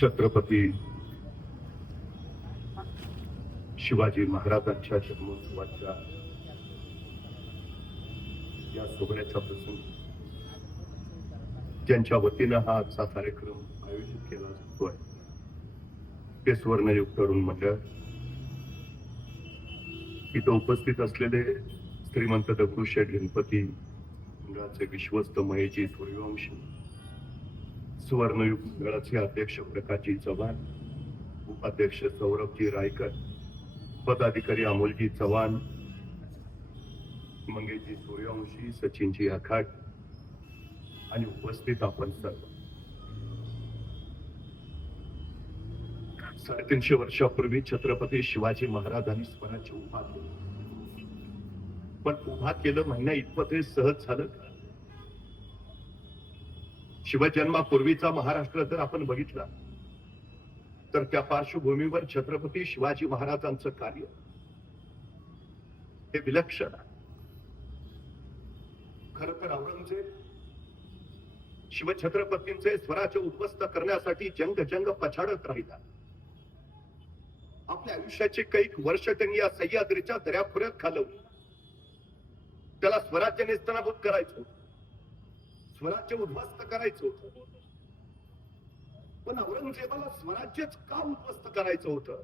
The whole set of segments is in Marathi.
छत्रपती शिवाजी महाराजांच्या जन्मोत्सवाच्या या सोहळ्याचा प्रसंग ज्यांच्या वतीनं हा आजचा कार्यक्रम आयोजित केला जातोय ते सुवर्णयुग तरुण मंडळ, इथं उपस्थित असलेले श्रीमंत दगडूशेठ गणपती मंडळाचे विश्वस्त महेशजी सूर्यवंशी, सुवर्णयुग मंडळाचे अध्यक्ष प्रकाशजी चव्हाण, उपाध्यक्ष सौरभजी रायकर, पदाधिकारी अमोलजी चव्हाण, मंगेशजी सूर्यवंशी, सचिनजी आखाट आणि उपस्थित आपण सर्व. 350 वर्षापूर्वी छत्रपती शिवाजी महाराजांनी स्वराज्य उभा केलं, पण उभा केलं म्हणण्या इतपत हे सहज झालं का? शिवजन्मापूर्वीचा महाराष्ट्र जर आपण बघितला तर त्या पार्श्वभूमीवर छत्रपती शिवाजी महाराजांचं कार्य हे विलक्षण आहे. खर तर औरंगजेब शिवछत्रपतींचे स्वराज्य उद्ध्वस्त करण्यासाठी जंग पछाडत राहिला. आपल्या आयुष्याचे काही वर्ष त्यांनी या सह्याद्रीच्या दऱ्याखोऱ्यात घालवली. त्याला स्वराज्य नेस्तनाभूत करायचं, स्वराज्य उद्ध्वस्त करायचं होतं. पण औरंगजेबाला स्वराज्यच का उद्ध्वस्त करायचं होतं?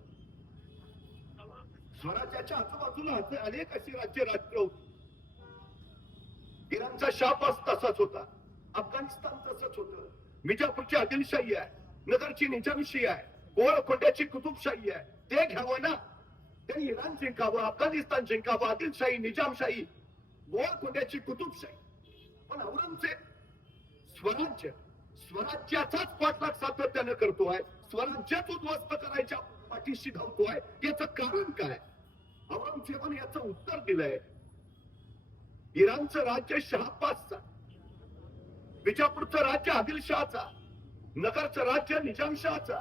स्वराज्याच्या आजूबाजूला अनेक अशी राष्ट्र होती. इराणचा शाह तसाच होता, अफगाणिस्तान तसंच होतं, मिर्जापूरची आदिलशाही आहे, नगरची निजामशाही आहे, गोळकोंड्याची कुतुबशाही आहे. ते घ्यावं ना, त्यांनी इराण जिंकावं, अफगाणिस्तान जिंकावं, आदिलशाही, निजामशाही, गोळकोंड्याची कुतुबशाही. पण औरंगजेब स्वराज्याचाच पाठलाग सातत्यानं करतोय, स्वराज्याच उद्ध्वस्त करायच्या पाठीशी धावतोय. याचं कारण काय? औरंगजेबाने याचं उत्तर दिलंय. इराणचं राज्य शहापासचा, विजापूरचं राज्य आदिलशहाचा, नगरचं राज्य निजामशहाचा,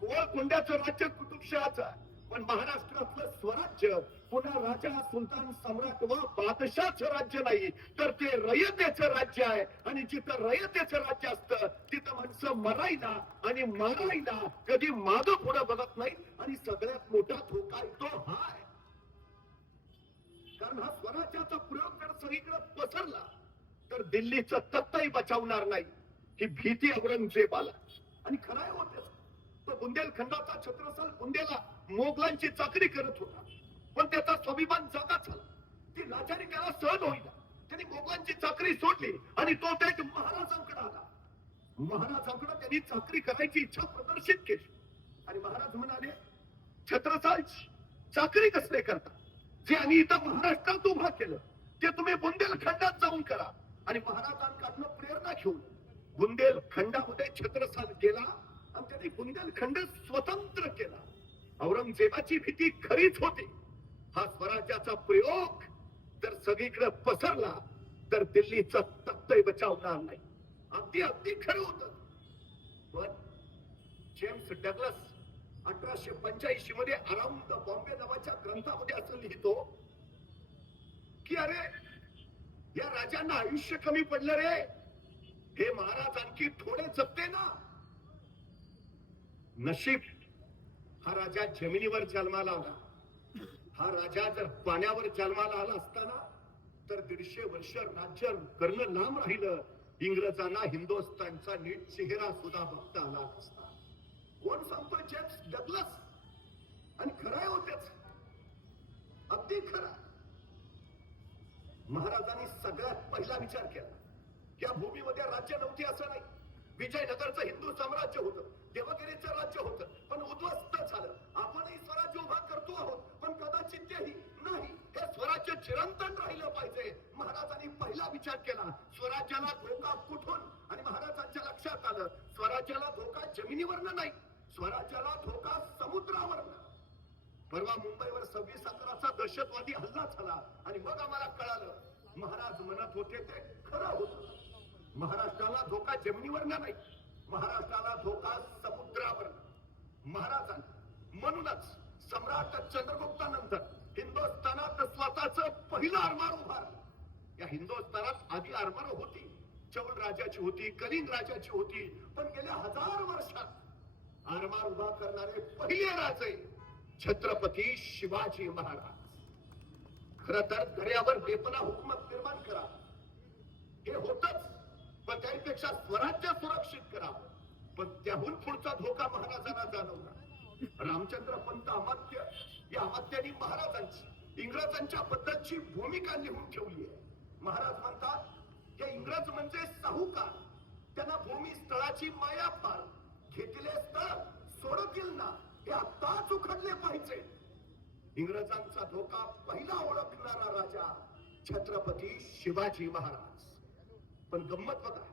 गोळकोंड्याचं राज्य कुतुबशहाचा. पण महाराष्ट्रातलं स्वराज्य पुन्हा राजा, सुलतान, सम्राट व बादशाहचं राज्य नाही, तर ते रयतेचं राज्य आहे. आणि जिथं रयतेचं राज्य असतं तिथं माणसं मरायला आणि मारायला कधी मागं पुढं बघत नाही. आणि सगळ्यात मोठा धोका तो हा आहे, कारण हा स्वराज्याचा प्रयोग जर सगळीकडे पसरला तर दिल्लीचं तख्तही बचावणार नाही, ही भीती औरंगजेबाला. आणि खरंय होते, तो बुंदेलखंडाचा छत्रसाल बुंदेला मोगलांची चाकरी करत होता, पण त्याचा स्वाभिमान जागा झाला. ती लाचारी त्याला सहन होईना. त्यांनी मोगलांची चाकरी सोडली आणि तो थेट महाराजांकडे आला. महाराजांकडे त्यांनी चाकरी करायची इच्छा प्रदर्शित केली. आणि महाराज म्हणाले, छत्रसाल चाकरी कसले करता? जे आम्ही इथं महाराष्ट्रात उभा केलं ते तुम्ही बुंदेलखंडात जाऊन करा. आणि महाराजांकडनं प्रेरणा घेऊन बुंदेलखंडामध्ये छत्रसाल गेला आणि त्यांनी बुंदेलखंड स्वतंत्र केला. औरंगजेबाची भीती खरीच होती. हा स्वराज्याचा प्रयोग जर सगळीकडे पसरला तर दिल्लीचा तख्तही बचावणार नाही. अगदी खरं होतं. पण जेम्स डग्लस 1885 मध्ये अराउंड द बॉम्बे नावाच्या ग्रंथामध्ये असं लिहितो की अरे, या राजांना आयुष्य कमी पडलं रे, हे महाराज आणखी थोडे जगते ना. नशीब हा राजा जमिनीवर जन्माला आला. हा राजा जर पाण्यावर जन्माला आला असताना तर 150 वर्ष राज्य करणं लांब राहिलं. इंग्रजांना हिंदुस्थानचा नीट चेहरा सुद्धा बघता आला असता. कोण सांगतोय? James Douglas. आणि खरंय होतेच, अगदी खरं. महाराजांनी सगळ्यात पहिला विचार केला, या भूमीमध्ये राज्य नव्हती असं नाही. विजयनगरचं हिंदू साम्राज्य होतं, देवगिरीचं राज्य होतं, पण उद्ध्वस्त झालं. आपणही स्वराज्य उभा करतो आहोत, पण कदाचित तेही नाही. हे स्वराज्य चिरंतन राहिलं पाहिजे. महाराजांनी पहिला विचार केला, स्वराज्याला धोका कुठून? आणि महाराजांच्या लक्षात आलं, स्वराज्याला धोका जमिनीवरनं नाही, स्वराज्याला धोका समुद्रावरनं. परवा मुंबईवर 26/11चा दहशतवादी हल्ला झाला आणि मग आम्हाला कळालं महाराज म्हणत होते ते खरं होतं. महाराष्ट्राला धोका जमिनीवरनं नाही, महाराष्ट्राला धोका समुद्रावरनं. महाराजांनी म्हणूनच सम्राट चंद्रगुप्तानंतर हिंदुस्थानात स्वतःच पहिलं आरमार उभारलं. या हिंदुस्थानात आधी आरमार होती, चौल राजाची होती, कलिंग राजाची होती, पण गेल्या 1000 वर्षात आरमार उभा करणारे पहिले राजे छत्रपती शिवाजी महाराज. खर तर दर्यावर बेपना हुकूमत निर्माण करा हे होतच, पण त्यापेक्षा स्वराज्य सुरक्षित करा. पण त्याहून पुढचा धोका महाराजांना जाणवला. रामचंद्र पंत अमात्य या अमात्यांनी महाराजांची इंग्रजांच्या बद्दलची भूमिका लिहून ठेवली आहे. महाराज म्हणतात हे इंग्रज म्हणजे साहूकार, त्यांना भूमी स्थळाची माया फार, घेतले स्थळ सोडतील ना हे आत्ताच उखडले पाहिजे. इंग्रजांचा धोका पहिला ओळखणारा राजा छत्रपती शिवाजी महाराज. पण गंमत बघा,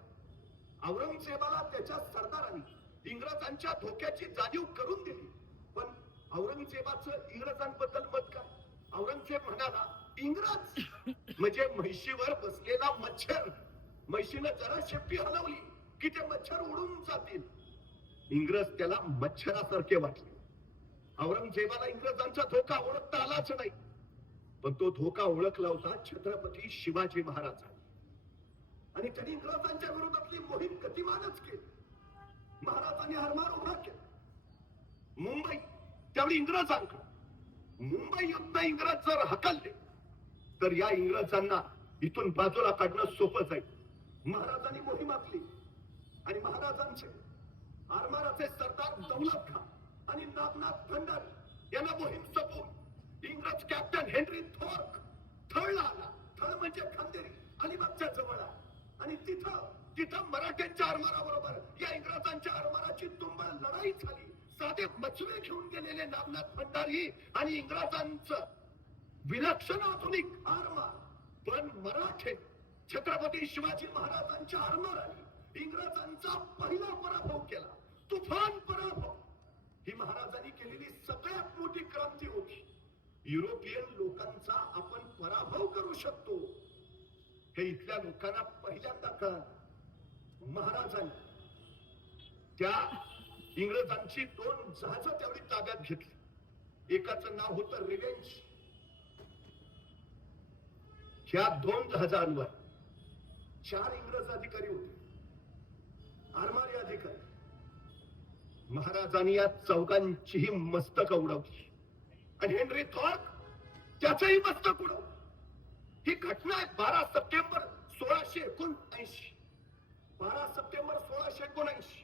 औरंगजेबाला त्याच्या सरदारांनी इंग्रजांच्या धोक्याची जाणीव करून दिली. पण औरंगजेबाचं इंग्रजांबद्दल मत काय? औरंगजेब म्हणाला इंग्रज म्हणजे म्हैशीवर बसलेला मच्छर, म्हैशीनं जरा शेपटी हलवली की ते मच्छर उडून जातील. इंग्रज त्याला मच्छरासारखे वाटले. औरंगजेबाला इंग्रजांचा धोका ओळखता आलाच नाही. पण तो धोका ओळखला होता छत्रपती शिवाजी महाराजांनी. आणि त्यांनी इंग्रजांच्या विरोधातली मोहीम गतिमानच केली. महाराजांनी आरमार उभा केला. मुंबई त्यावेळी इंग्रजांकडे. मुंबई युद्ध इंग्रज जर हकलले तर या इंग्रजांना इथून बाजूला काढणं सोपं जाईल. महाराजांनी मोहीम आखली आणि महाराजांचे आरमाराचे सरदार दौलत खान आणि नागनाथ भंडारी यांना मोहीम सोपवून इंग्रज कॅप्टन हेनरी थॉर्क थळला आला. थळ म्हणजे खांदेरी अलिबागच्या जवळ आहे. आणि तिथं मराठ्यांच्या आरमाराबरोबर या इंग्रजांच्या आरमाराची तुंबळ लढाई झाली. साधे मचवे घेऊन गेलेले नागनाथ भंडारी आणि इंग्रजांचं विलक्षण आधुनिक आरमार. पण मराठे छत्रपती शिवाजी महाराजांच्या आरमाराने इंग्रजांचा पहिला पराभव केला. तुफान पराभव ही महाराजांनी केलेली सगळ्यात मोठी क्रांती होती. युरोपियन लोकांचा आपण पराभव करू शकतो हे इथल्या लोकांना पहिल्यांदा कळलं. महाराजांनी त्या इंग्रजांची 2 जहाजं त्यावेळी ताब्यात घेतली. एकाचं नाव होतं रिव्हेंज. ह्या 2 जहाजांवर 4 इंग्रज अधिकारी होते, आरमारी अधिकारी. महाराजांनी या चौघांचीही मस्तक उडवली आणि हेनरी थॉर्क त्याचंही मस्तक उडवलं. ही घटना आहे 12 सप्टेंबर 1679. 12 सप्टेंबर 1679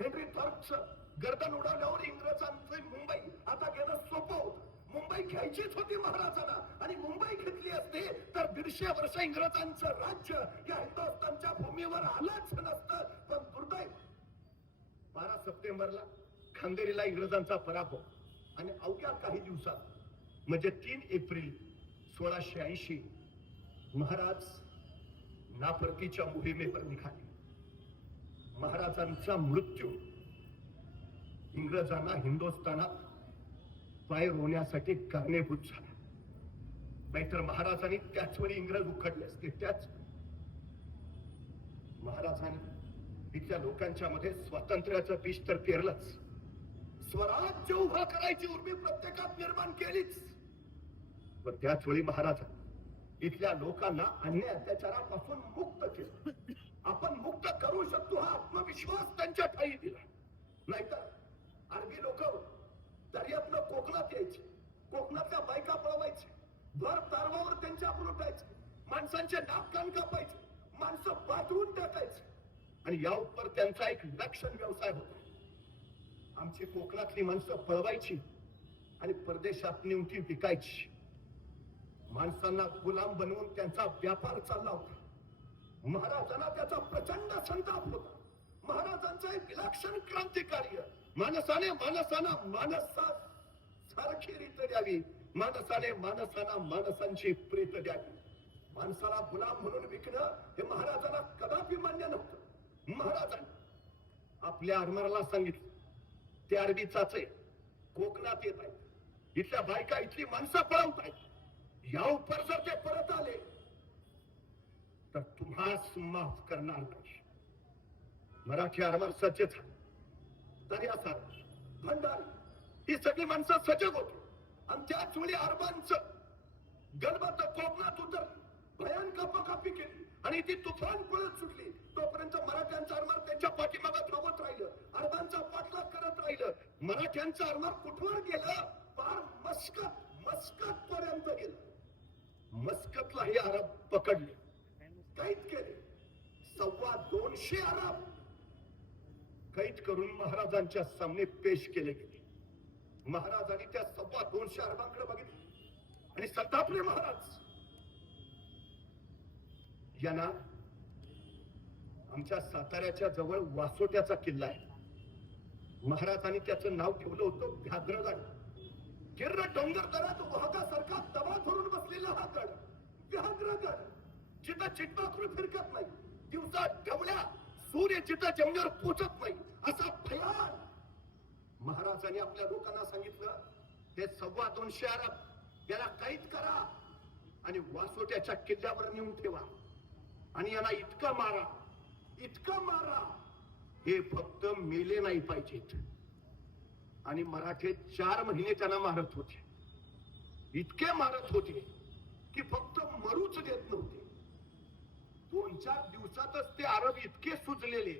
हेनरी थॉर्कचं गर्दन उडवल्यावर इंग्रजांचे मुंबई आता घेणं सोपं होतं. मुंबई घ्यायचीच होती महाराजांना आणि मुंबई घेतली असते तर 150 वर्ष इंग्रजांचं राज्य या हिंदुस्थानच्या भूमीवर आलंच नसतं. पण दुर्दैव 12 सप्टेंबरला खांदेरीला इंग्रजांचा पराभव आणि अवघ्या काही दिवसात म्हणजे 3 एप्रिल 1680 महाराज नाफरतीच्या मोहिमेवर निघाले. महाराजांचा मृत्यू इंग्रजांना हिंदुस्थानात पाय रोवण्यासाठी कारणीभूत झाला. नाहीतर महाराजांनी त्याच वेळी इंग्रज उखडले असते. त्याच महाराजांनी इथल्या लोकांच्या मध्ये स्वातंत्र्याचं बीज तर पेरलंच, स्वराज्य उभा करायची उर्मी प्रत्येकात निर्माण केलीच. पण त्याच वेळी महाराजांनी इथल्या लोकांना अन्याय अत्याचारापासून मुक्त केलं. आपण मुक्त करू शकतो हा आत्मविश्वास त्यांच्या ठाई दिला. नाहीतर अरबी लोक दर्यातनं कोकणात यायचे, कोकणातल्या बायका पळवायचे, भर तारवावर त्यांच्या आपण उठायचे, माणसांचे नाक कान कापायचे, माणसं पाठवून टाकायचे. आणि या उपर त्यांचा एक लक्षण व्यवसाय होता. आमची कोकणातली माणसं पळवायची आणि परदेशात नेऊन ती विकायची. माणसांना गुलाम बनवून त्यांचा व्यापार चालला होता. महाराजांना त्याचा प्रचंड संताप होता. महाराजांचं एक विलक्षण क्रांतिकार्य. माणसाने माणसांना माणसा सारखी रीत द्यावी, माणसाने माणसांना माणसांची प्रीत द्यावी. माणसाला गुलाम म्हणून विकणं हे महाराजांना कदापि मान्य नव्हतं. महाराजांनी आपल्या आरमाराला सांगितलं ते अरबी चाचे कोकणात येत आहेत, इथल्या बायका इथली माणसं पळवत आहेत. या उपर जर ते परत आले तर तुम्हास माफ करणार नाही. मराठी आरमार सज्ज झाले. दर्यासार भंडारी ही सगळी माणसं सजग होती. आणि त्याच वेळी अरबांचं गलबत कोकणात उतरली, भयान कापाकापी केली आणि ती तुफान पळत सुटली. तोपर्यंत मराठ्यांचा आरमार त्यांच्या पाठीमागे धावत राहिलं. अरबांचा पाठलाग करत राहिलं. मराठ्यांचं आरमार कुठवर गेलं? पार मस्कत पर्यंत गेलं. मस्कतला हे अरब पकडले, कैद केले. 250 अरब कैद करून महाराजांच्या सामने पेश केले गेले. महाराजांनी त्या 250 अरबांकडे बघितले आणि संतापले. महाराज, यांना आमच्या साताऱ्याच्या जवळ वासोट्याचा किल्ला आहे. महाराजांनी त्याचं नाव ठेवलं होतं व्याघ्रगड. गिर्र डोंगर दरात वाघासारखा दबा धरून बसलेला हा गड व्याघ्रगड, जिथं चिटपाखरू फिरकत नाही, दिवसा ढवळ्या सूर्य जिथं जमिनीवर पोचत नाही, असा भयान. महाराजांनी आपल्या लोकांना सांगितलं, हे 250 अरब याला कैद करा आणि वासोट्याच्या किल्ल्यावर नेऊन ठेवा आणि यांना इतकं मारा, हे फक्त मेले नाही पाहिजेत. आणि मराठे 4 महिने त्यांना मारत होते, इतके मारत होते की फक्त मरूच देत नव्हते. 2-4 दिवसातच ते अरब इतके सुजलेले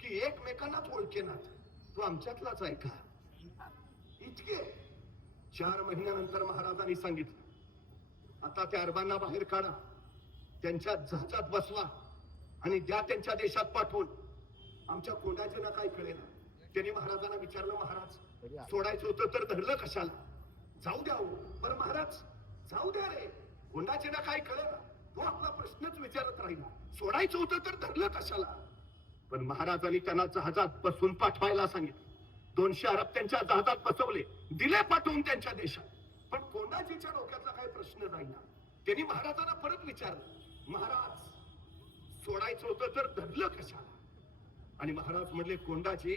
की एकमेकांनाच ओळखेनात, तो आमच्यातलाच आहे का, इतके. 4 महिन्यानंतर महाराजांनी सांगितलं, आता त्या अरबांना बाहेर काढा, त्यांच्या जहाजात बसवा आणि द्या त्यांच्या देशात पाठवून. आमच्या कोंडाजींना काय कळेना. त्यांनी महाराजांना विचारलं, महाराज सोडायचं होतं तर धरलं कशाला? जाऊ द्या. बरं महाराज, जाऊ द्या रे, कोंडाजींना काय कळेना, तो आपला प्रश्नच विचारत राहिला, सोडायचं होतं तर धरलं कशाला? पण महाराजांनी त्यांना जहाजात बसून पाठवायला सांगितलं. 200 अरब त्यांच्या जहाजात बसवले, दिले पाठवून त्यांच्या देशात. पण कोंडाजीच्या डोक्यातला काही प्रश्न राहिला. त्यांनी महाराजांना परत विचारलं, महाराज सोडायचं होतं तर धरलं कशाला? आणि महाराज म्हणले, कोंडाजी,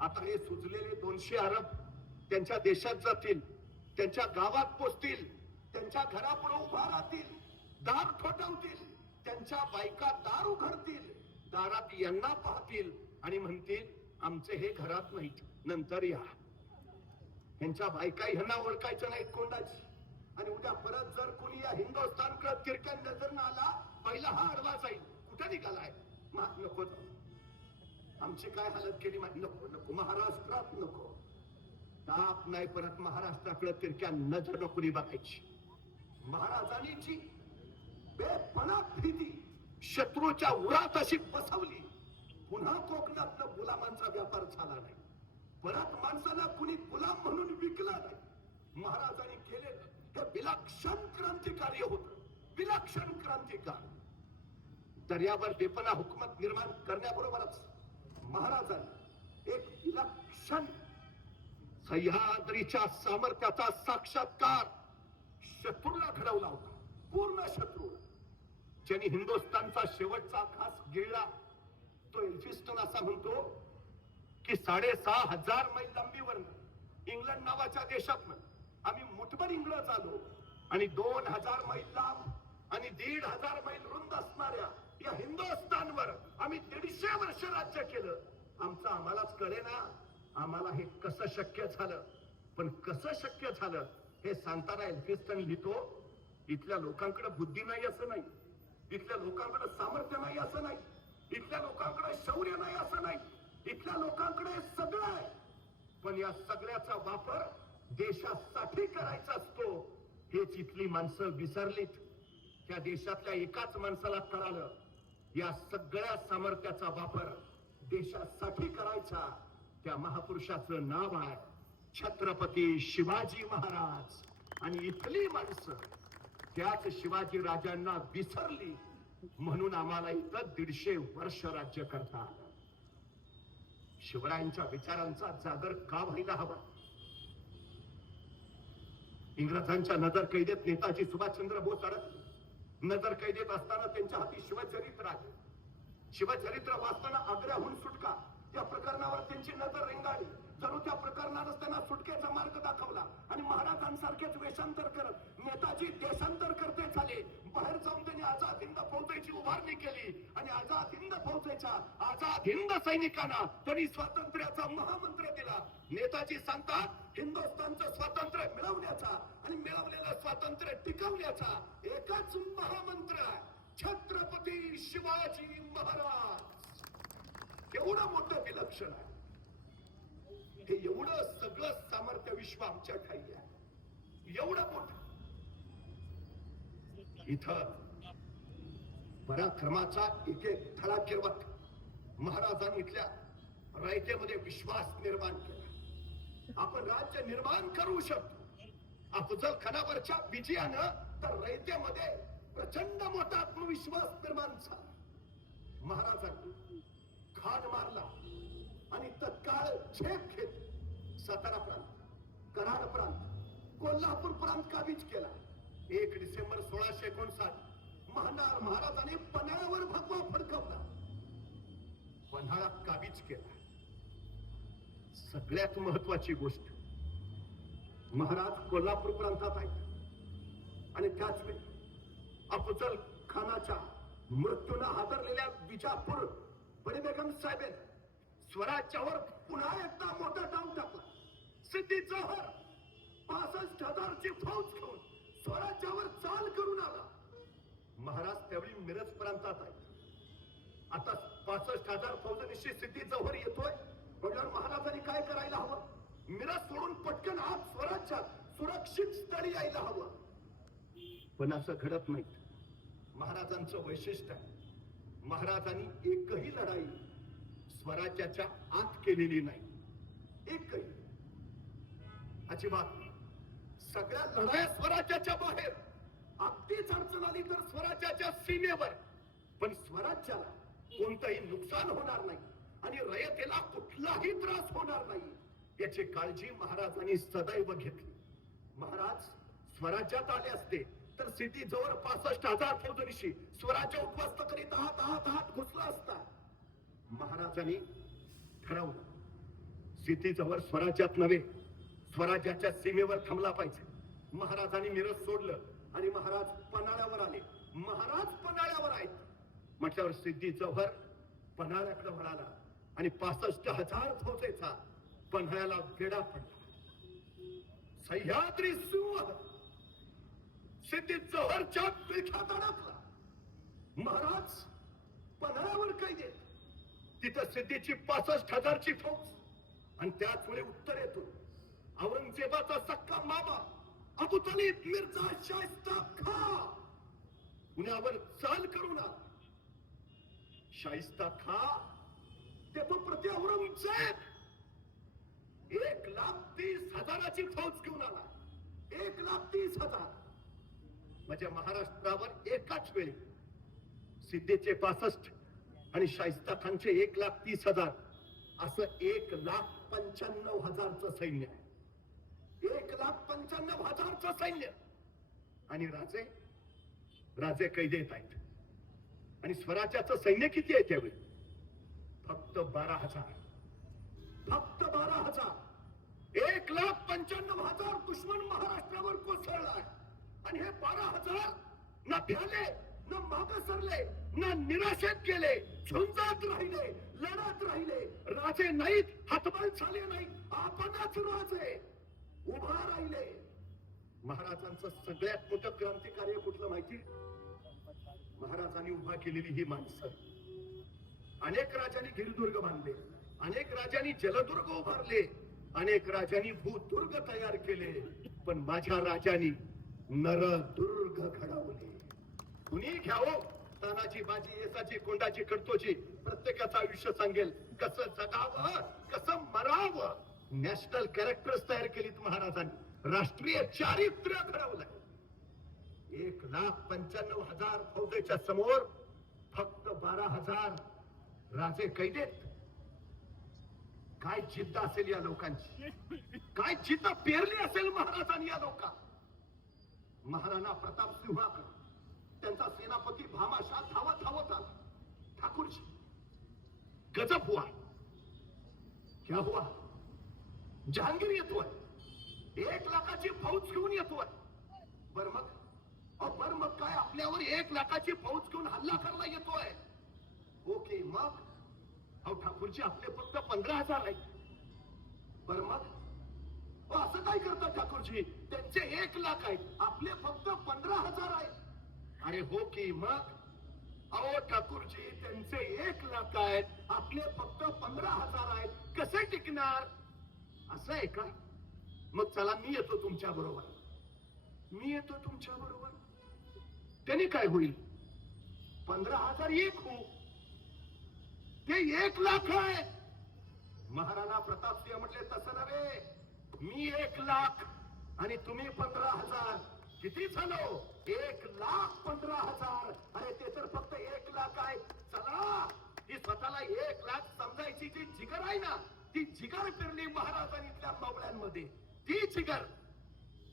आता हे सुजलेले 200 अरब त्यांच्या देशात जातील, त्यांच्या गावात पोचतील, त्यांच्या घरापुढे उभा राहतील, दार ठोठावतील, त्यांच्या बायका दार उघडतील, दारात यांना पाहतील आणि म्हणतील, आमचे हे घरात नाहीत, नंतर या. यांच्या बायका ह्यांना ओळखायचं नाहीत कोंडाजी. आणि उद्या परत जर कोणी या हिंदुस्थानकडे तिरक्या नजरनं आला, पहिला हा अडवा जाईल, कुठे निघालाय? नको, आमची काय हालत केली, नको, महाराष्ट्रात नको. ताप नाही परत महाराष्ट्राकडे तिरक्या नजर नको बघायची. महाराजांनी जी बेपणा भीती शत्रूच्या उरात अशी बसवली, पुन्हा कोकणातलं गुलामांचा व्यापार झाला नाही, परत माणसाला कुणी गुलाम म्हणून विकला नाही. महाराजांनी केलेलं हे विलक्षण क्रांतिकार्य होतं, विलक्षण क्रांतिकार. दर्यावर बेपणा हुकूमत निर्माण करण्याबरोबरच महाराजांनी एक विलक्षण सह्याद्रीच्या सामर्थ्याचा साक्षात्कार शत्रूला घडवला होता, पूर्ण शत्रूला. ज्यांनी हिंदुस्थानचा शेवटचा घास गिळला, तो एल्फिस्टन असा म्हणतो की 6500 मैल लांबीवर इंग्लंड नावाच्या देशातनं आम्ही मुठभर इंग्रज आलो आणि 2000 मैल लांब आणि 1500 मैल रुंद असणाऱ्या या हिंदुस्थानवर आम्ही 150 वर्ष राज्य केलं. आमचं आम्हालाच कळेना, आम्हाला हे कसं शक्य झालं. पण कसं शक्य झालं हे सांगताना एल्फिस्टन लिहितो, इथल्या लोकांकडे बुद्धी नाही असं नाही, इथल्या लोकांकडे सामर्थ्य नाही असं नाही, इथल्या लोकांकडे शौर्य नाही असं नाही, इथल्या लोकांकडे सगळं आहे, पण या सगळ्याचा वापर देशासाठी करायचा असतो हेच इथली माणसं विसरलीत. त्या देशातल्या एकाच माणसाला कळालं, या सगळ्या सामर्थ्याचा वापर देशासाठी करायचा. त्या महापुरुषाचं नाव आहे छत्रपती शिवाजी महाराज. आणि इथली माणसं त्याच शिवाजी राजांना विसरली, म्हणून आम्हाला इथं 150 वर्ष राज्य करता आलं. शिवरायांच्या विचारांचा जागर का व्हायला हवा? इंग्रजांच्या नजर कैदेत नेताजी सुभाषचंद्र बोस अडकले. नजर कैदेत असताना त्यांच्या हाती शिवचरित्र आहे. शिवचरित्र वाचताना आग्र्याहून सुटका या प्रकरणावर त्यांची नजर रेंगाळली. जणू त्या प्रकरणानंच त्यांना सुटकेचा मार्ग दाखवला आणि महाराजांसारखेच वेषांतर करत नेताजी देशांतर करते झाले. बाहेर जाऊन त्यांनी आझाद हिंद फौजेची उभारणी केली आणि आझाद हिंद फौजेच्या आझाद हिंद सैनिकांना त्यांनी स्वातंत्र्याचा महामंत्र दिला. नेताजी सांगतात, हिंदुस्थानचं स्वातंत्र्य मिळवण्याचा आणि मिळवलेलं स्वातंत्र्य टिकवण्याचा एकच महामंत्र आहे, छत्रपती शिवाजी महाराज. एवढं मोठं विलक्षण आहे. हे एवढं सगळं सामर्थ्य विश्व आमच्या ठाई आहे, एवढं मोठं. इथं पराक्रमाचा एक एक धडा गिरवत महाराजांनी इथल्या रयतेमध्ये विश्वास निर्माण केला. आपण राज्य निर्माण करू शकतो. अफजल खानावरच्या विजयानं तर रयतेमध्ये प्रचंड मोठा आत्मविश्वास निर्माण झाला. महाराजांनी खान मारला आणि तत्काळ झेप घेत सातारा प्रांत, कराड प्रांत, कोल्हापूर प्रांत काबीज केला. 1 डिसेंबर 1659 महाराजांनी पन्हाळ्यावर भगवा फडकवला, पन्हाळा काबीज केला. सगळ्यात महत्वाची गोष्ट, महाराज कोल्हापूर प्रांतात आहेत आणि त्याच वेळी अफजल खानाच्या मृत्यूला हादरलेल्या विजापूर बडी बेगम साहेब स्वराज्यावर पुन्हा एकदा मोठा डाव टाकला. सिद्धी जोहर 65,000 ची फौज घेऊन स्वराज्यावर चाल करून आला. महाराज त्यावेळी मिरज प्रांतात आहेत. आता 65,000 फौजनिशी सिद्धी जोहर येतोय म्हटल्यावर महाराजांनी काय करायला हवं? मिरज सोडून पटकन आज स्वराज्यात सुरक्षित स्थळी यायला हवं. पण असं घडत नाही. महाराजांचं वैशिष्ट्य आहे, महाराजांनी एकही लढाई स्वराज्याच्या आत केलेली नाही, एकही, अजिबात. सगळ्या लढाया स्वराज्याच्या बाहेर, अगदीच अडचण आली तर स्वराज्याच्या सीमेवर, पण स्वराज्याला कोणतंही नुकसान होणार नाही आणि रयतेला कुठलाही त्रास होणार नाही याची काळजी महाराजांनी सदैव घेतली. महाराज स्वराज्यात आले असते तर सिद्धी जवळ 65,000 फौजनिशी स्वराज्य उद्ध्वस्त करीत आहात घुसला असता. महाराजांनी ठरवलं, सिद्धी जवळ स्वराज्यात नव्हे, स्वराज्याच्या सीमेवर थांबला पाहिजे. महाराजांनी मिरज सोडलं आणि महाराज पन्हाळ्यावर आले. महाराज पन्हाळ्यावर आहेत म्हटल्यावर सिद्धी जवळ पन्हाळ्याकडे वळाला आणि 65,000 फौजेचा पन्हाळ्याला वेढा पडला. सह्याद्री सिंह सिद्धी जोहरच्या पिठात अडकला. महाराज पन्हाळ्यावर काय देत, तिथं सिद्धीची 65,000 ची फौज आणि त्याच वेळी उत्तरेतून औरंगजेबाचा सक्का मामा अबू तलीब मिर्झा शाइस्ता खां पुण्यावर चाल करून आला. शाइस्ता खां ते प्रति औरंगजेब 1,30,000ची फौज घेऊन आला. 1,30,000 म्हणजे महाराष्ट्रावर एकाच वेळी सिद्धीचे 65 आणि शाइस्ता खानचे 1,30,000 असं 1,95,000चं सैन्य आहे. 1,95,000चं सैन्य आणि राजे कैदेत आहेत. आणि स्वराज्याचं सैन्य किती आहे त्यावेळी? फक्त 12,000. फक्त 12,000. 1,95,000 दुश्मन महाराष्ट्रावर कोसळलाय आणि हे 12,000 ना भ्याले, ना मागे सरले, ना निराशेत गेले, झुंजात राहिले, लढत राहिले. राजे नाहीत, हातबल झाले नाही, आपणच राजे उभा राहिले. महाराजांचं सगळ्यात मोठं क्रांतिकार्य कुठलं माहिती? महाराजांनी उभा केलेली ही माणसं. अनेक राजांनी गिरिदुर्ग बांधले, अनेक राजांनी जलदुर्ग उभारले, अनेक राजांनी भूदुर्ग तयार केले, पण माझ्या राजांनी नरदुर्ग घडवले. कुणी घ्यावो, तानाची बाजी, येसाची, कोंडाची, कडतोची, प्रत्येकाचं आयुष्य सांगेल कसं जगावं, कसं मरावं. नॅशनल कॅरेक्टर्स तयार केलीत महाराजांनी, राष्ट्रीय चारित्र्य घडवलंय. 1,95,000 फौजेच्या समोर फक्त 12,000 राजे कैदेत. काय जिद्द असेल या लोकांची, काय जिद्द पेरली असेल महाराजांनी या लोकांना. महाराणा प्रताप सिंहाकडे त्यांचा सेनापती भामाशाह धावत आला. ठाकूरजी गजब हुआ, क्या हुआ? जहांगीर येतोय, 1,00,000ची फौज घेऊन येतोय. बर मग काय आपल्यावर 1,00,000ची फौज घेऊन हल्ला करायला येतोय? ओके, मग ठाकूरजी आपले फक्त 15,000 आहेत. बर मग असं काय करतात ठाकूरजी? त्यांचे 1,00,000 आहेत, आपले फक्त 15,000 आहेत. अरे हो की मग? अहो ठाकूरजी, त्यांचे 1,00,000 आहेत, आपले फक्त 15,000 आहेत. कसे टिकणार? असं आहे का? मग चला मी येतो तुमच्या बरोबर. मी येतो तुमच्या बरोबर. त्याने काय होईल? 15,000 एक हो, ते 1,00,000 आहे. महाराणा प्रताप सिंह म्हटले तसं नव्हे, मी 1,00,000 आणि तुम्ही 15,000. किती झालो? 1,15,000. अरे ते तर फक्त 1,00,000 आहे. चला, ती स्वतःला 1,00,000 समजायची जी जिगर आहे ना, ती जिगर फिरली महाराजांनी इथल्या मावळ्यांमध्ये. ती जिगर.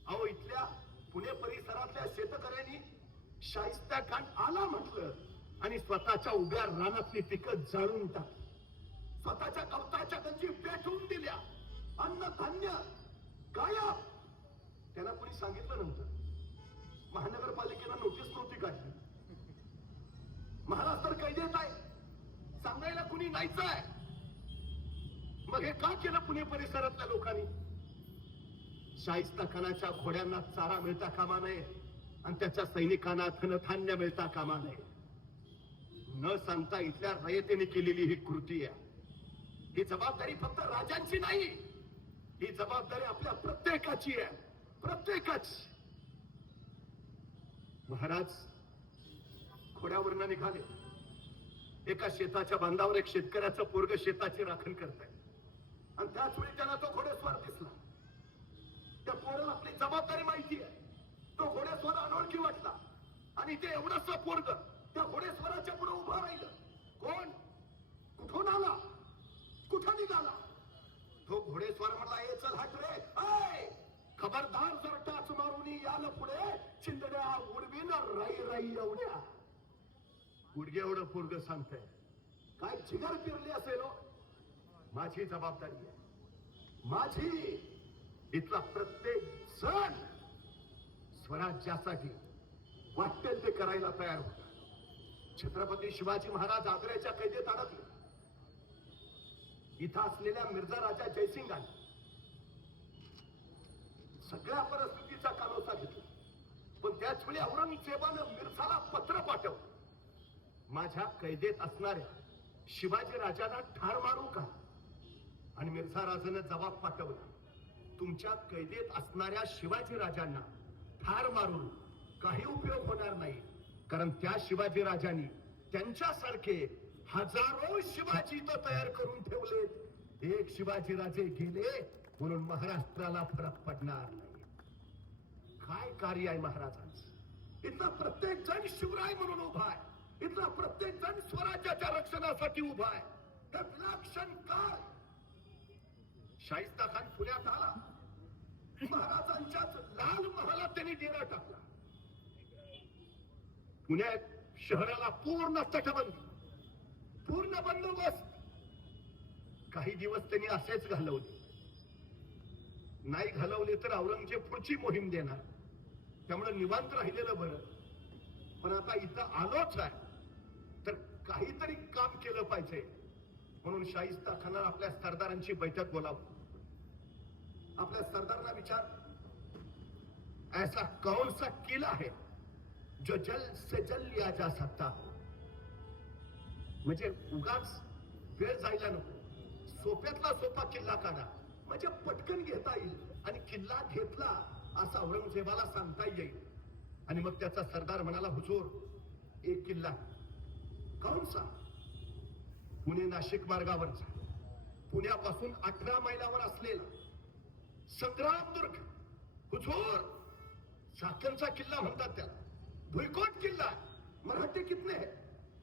अहो, इथल्या पुणे परिसरातल्या शेतकऱ्यांनी शाहिस्ता खान आला म्हटलं आणि स्वतःच्या उभ्या रानातली पिकं जाळून टाकली. स्वतःच्या कवताच्या गंजी पेटवून दिल्या. अन्न धान्य गायब. त्याला कोणी सांगितलं नव्हतं. महानगरपालिकेनं नोटीस नव्हती काढली. महाराज तर कैदेत आहे, सांगायला कुणी नाहीच आहे. मग हे का केलं पुणे परिसरातल्या लोकांनी? शाहिस्ता खानाच्या घोड्यांना चारा मिळता कामा नये आणि त्याच्या सैनिकांना धनधान्य मिळता कामा नये. न सांगता इथल्या रयतेने केलेली ही कृती आहे. ही जबाबदारी फक्त राजांची नाही, ही जबाबदारी आपल्या प्रत्येकाची आहे. प्रत्येकाची. महाराज घोड्यावरनं निघाले. एका शेताच्या बांधावर एक शेतकऱ्याचं पोरग शेताची राखण करताय आणि त्याच वेळी त्यांना तो घोडेस्वार दिसला. त्या पोराला आपली जबाबदारी माहिती आहे. तो घोडेस्वार अनोळखी वाटला आणि ते एवढंच पोरग त्या घोडेस्वाराच्या पुढे उभा राहिलं. कोण? कुठून आला? कुठं निघाला? तो घोडेस्वार म्हणला, ए चल हट रे, ऐ खबरदार, जर टाच मारून याल पुढे चिंदड्या उडवीन राई राई एवढ्या. गुडघे एवढं पोरग सांगतंय. काय जिगर फिरली असेल हो? माझी जबाबदारी आहे, माझी. इथला प्रत्येक जण स्वराज्यासाठी वाटेल ते करायला तयार होता. छत्रपती शिवाजी महाराज आग्र्याच्या कैदेत अडकले. इथं असलेल्या मिर्झा राजा जयसिंगाने सगळ्या परिस्थितीचा कानोसा घेतला. पण त्याच वेळी औरंगजेबानं मिर्झाला पत्र पाठवलं, माझ्या कैदेत असणाऱ्या शिवाजी राजाला ठार मारू का? आणि मिर्झा राजानं जबाब पाठवला, तुमच्या कैदेत असणाऱ्या शिवाजी राजांना ठार मारून काही उपयोग होणार नाही, कारण त्या शिवाजी राजांनी त्यांच्यासारखे हजारो शिवाजी तो तयार करून ठेवलेत. एक शिवाजी राजे गेले म्हणून महाराष्ट्राला फरक पडणार नाही. काय कार्य आहे महाराजांचं? इथला प्रत्येक जण शिवराय म्हणून उभा आहे. इथला प्रत्येक जण स्वराज्याच्या रक्षणासाठी उभा आहे. हे विलक्षण काय? शाहिस्ता खान पुण्यात आला. महाराजांच्याच लाल महालात त्यांनी डेरा टाकला. पुण्यात शहराला पूर्ण तटबंदी, पूर्ण बंदोबस्त. काही दिवस त्यांनी असेच घालवले. नाही घालवले तर औरंगजेब पुढची मोहीम देणार. त्यामुळे निवांत राहिलेलं बरं. पण आता इथं आलोच आहे तर काहीतरी काम केलं पाहिजे. म्हणून शाहिस्ता खानानं आपल्या सरदारांची बैठक बोलावली. आपल्या सरदारांना विचार, ऐसा कौन सा किला है जो जल से जल लिया जा सकता हो? म्हणजे उगाच वेळ जायला नको, सोप्यातला सोपा किल्ला काढा म्हणजे पटकन घेता येईल आणि किल्ला घेतला असं औरंगजेबाला सांगता येईल. आणि मग त्याचा सरदार म्हणाला, हुजूर एक किल्ला. कौन सा? पुणे नाशिक मार्गावरचा, पुण्यापासून 18 मैलावर असलेला संग्रामदुर्ग. हुजूर चाकणचा किल्ला म्हणतात त्याला. भुईकोट किल्ला. मराठे कितने हैं?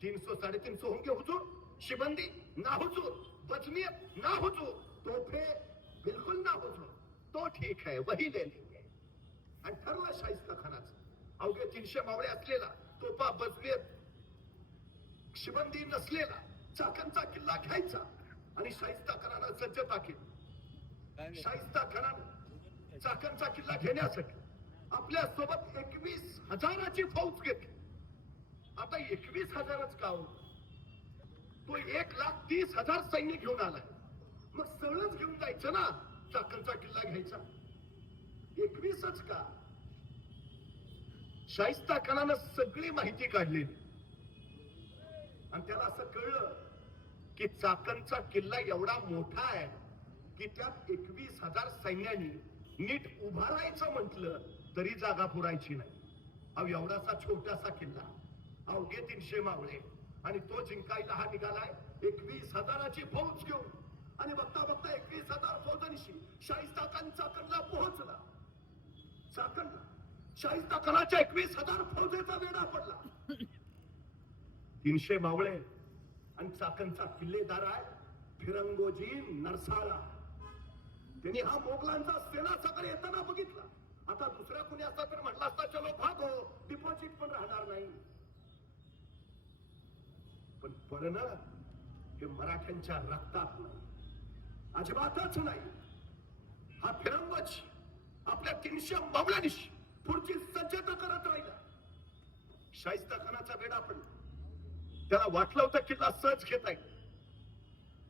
300-350 होंगे हुजूर. शिबंदी ना हुजूर. बजनीत ना हुजूर. तोफे बिल्कुल ना हुजूर. तो ठीक है, वही ले लेंगे. आणि ठरलं शाहिस्ता खानाचं. अवघे 300 मावळे असलेला, तोफा बजनीत शिबंदी नसलेला चाकणचा किल्ला घ्यायचा आणि शाहिस्ता खानानं सज्जता केली. शाहिस्ता खानानं चाकणचा किल्ला घेण्यासाठी आपल्या सोबत 21,000ची फौज घेतली. आता 21,000च का हो? तो 1,30,000 सैनिक घेऊन आलाय. मग सगळंच घेऊन जायचं ना, चाकणचा किल्ला घ्यायचा. 21च का? शाहिस्ता खानानं सगळी माहिती काढली आणि त्याला असं कळलं की चाकणचा किल्ला एवढा मोठा आहे की त्यात 21,000 सैन्यानी नीट उभा राहायचं म्हटलं तरी जागा पुरायची नाही. अहो एवढासा छोटासा किल्ला, अवघे 300 मावळे, आणि तो जिंकायला हा निघालाय 21,000ची फौज घेऊन. आणि बघता बघता 21,000 फौजांशी शाहिस्ता खान चाकणला पोहोचला. चाकणला शाहिस्ता खानाच्या 21,000 फौजेचा वेढा पडला. 300 मावळे आणि चाकणचा किल्लेदार आहे फिरंगोजी नरसाळा. त्यांनी हा मोगलांचा सेना सागर येताना बघितला. आता दुसऱ्या कुणी असता तर म्हटला असता चलो भागो, डिपॉझिट पण राहणार नाही. पण परण हे मराठ्यांच्या रक्तात नाही, अजिबातच नाही. हा फिरंगोज आपल्या 300 मावळ्यांशी पुढची सज्जता करत राहिला. शाहिस्ता खानाचा वेढा पडला. त्याला वाटलं होतं किल्ला सहज घेता येईल.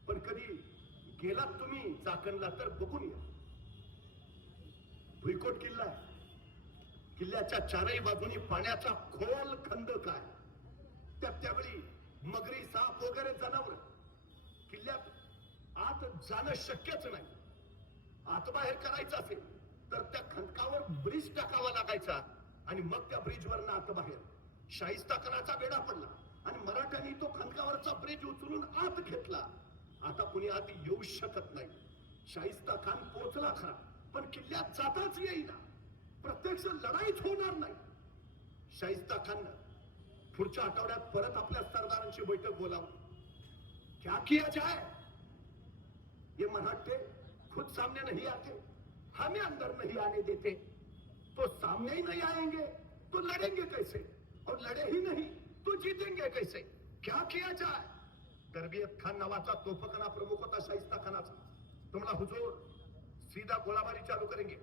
पण कधी गेलात तुम्ही चाकणला तर बघून या. भुईकोट किल्ला आहे. किल्ल्याच्या चारही बाजूनी पाण्याचा खोल खंदक आहे. त्यावेळी मगरी, साप वगैरे जनावर किल्ल्यात आत जाणं शक्यच नाही. आत बाहेर करायचं असेल तर त्या खंदकावर ब्रिज टाकावा लागायचा आणि मग त्या ब्रिजवर आत बाहेर. शाहिस्ता खानाचा वेढा पडला आणि मराठ्यांनी तो खंदकावरचा ब्रिज उचलून आत घेतला. आता कुणी आत येऊ शकत नाही. शाहिस्ता खान पोहोचला खरा, पण किल्ल्यात जाताच येईना. प्रत्यक्ष लढाईच होणार नाही. शाहिस्ता खान पुढच्या आठवड्यात परत आपल्या सरदारांची बैठक बोलावली. क्या किया जाए? ये मराठे खुद सामने नहीं आते, हमें अंदर नहीं आने देते. तो सामने ही नहीं आएंगे तो लड़ेंगे कैसे, और लड़े ही नहीं तो जीतेंगे कैसे? क्या किया जाए? तरबियत खान नावाचा तोफखाना प्रमुख होता शाहिस्ता खानाचा. तो म्हणला हुजूर सीधा गोलाबारी चालू करेंगे,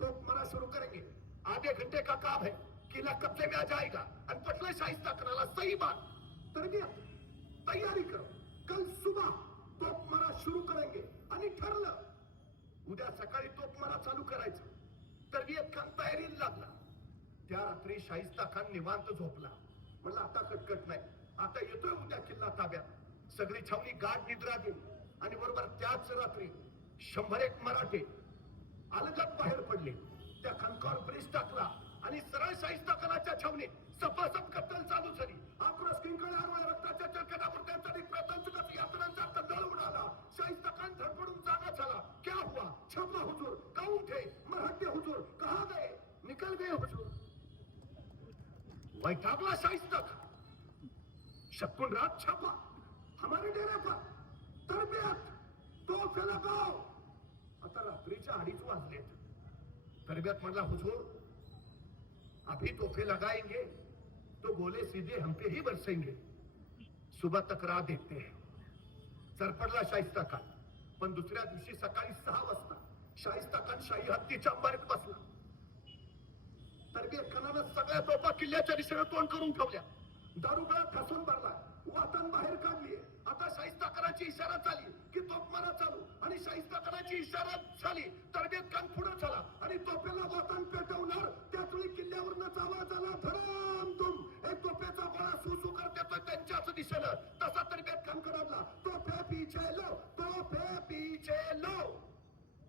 तोपमारा शुरू करेंगे, आधे घंटे का काम है, किला कब्जे में आ जाएगा. आणि पटलं शाहिस्ता खानाला. सही बात, तरबियत तयारी करो, कल सुबह तोपमारा शुरू करेंगे. आणि ठरलं उद्या सकाळी तोपमारा चालू करायचा. तरबियत खान तयारीला लागला. त्या रात्री शाहिस्ता खान निवांत झोपला. म्हणला आता कटकट नाही, आता येतोय उद्या किल्ला ताब्यात. सगळी छावणी गाढ निद्रा दिली आणि बरोबर त्याच रात्री 100 मराठे अलगद बाहेर पडले. त्या खंदकावर ब्रिज टाकला आणि सरळ शाहिस्ता खानाच्या छावणीत सपासप कत्तल चालू झाली. आक्रोश किंकाळ्या हरवल्या, रक्ताच्या चळकटावर त्यांचा प्रतंचकच यातनांचा तंदळ उडाला. शाहिस्ता खान धडपडून जागा झाला. क्या हुआ? छापा हुजूर, कौन थे? मराठे हुजूर, कहां गए? निकल गए हुजूर. वैतागला शाहिस्ता खान. शक्कुन रात छापा हमारे डेरे पर, तरबियत तोफे लगाओ. आता रात्रीच्या 2:30 वाजलेत. तरबियत म्हणला हुजूर अभी तोफे लगाएंगे तो गोले सीधे हम पे ही बरसेंगे, सुबह तक राह देखते हैं. सरपडला शाहिस्ता खान. पण दुसऱ्या दिवशी सकाळी 6 वाजता शाहिस्ता खान शाही हत्तीच्या अंबारीत बसला. तरबियत खानानं सगळ्या तोफा किल्ल्याच्या दिशेने तोंड करून ठेवल्या. दारुगोळा ठसून भरला, वातन बाहेर काढली. आता शाहिस्ता खानाची इशारा झाली की तोफमारा चालू, आणि शाहिस्ता खानाची इशारा झाली. तरबियत खान पुढे झाला आणि तोफेला वातन पेटवणार. त्याचवेळी किल्ल्यावरनं आवाज आला, धडाम तुम. एक तोफेचा गोळा सुसू करत येतोय त्यांच्याच दिशेनं. तसा तरबियत खान कडला, तोफे पीछे लो, तोफे पीछे लो.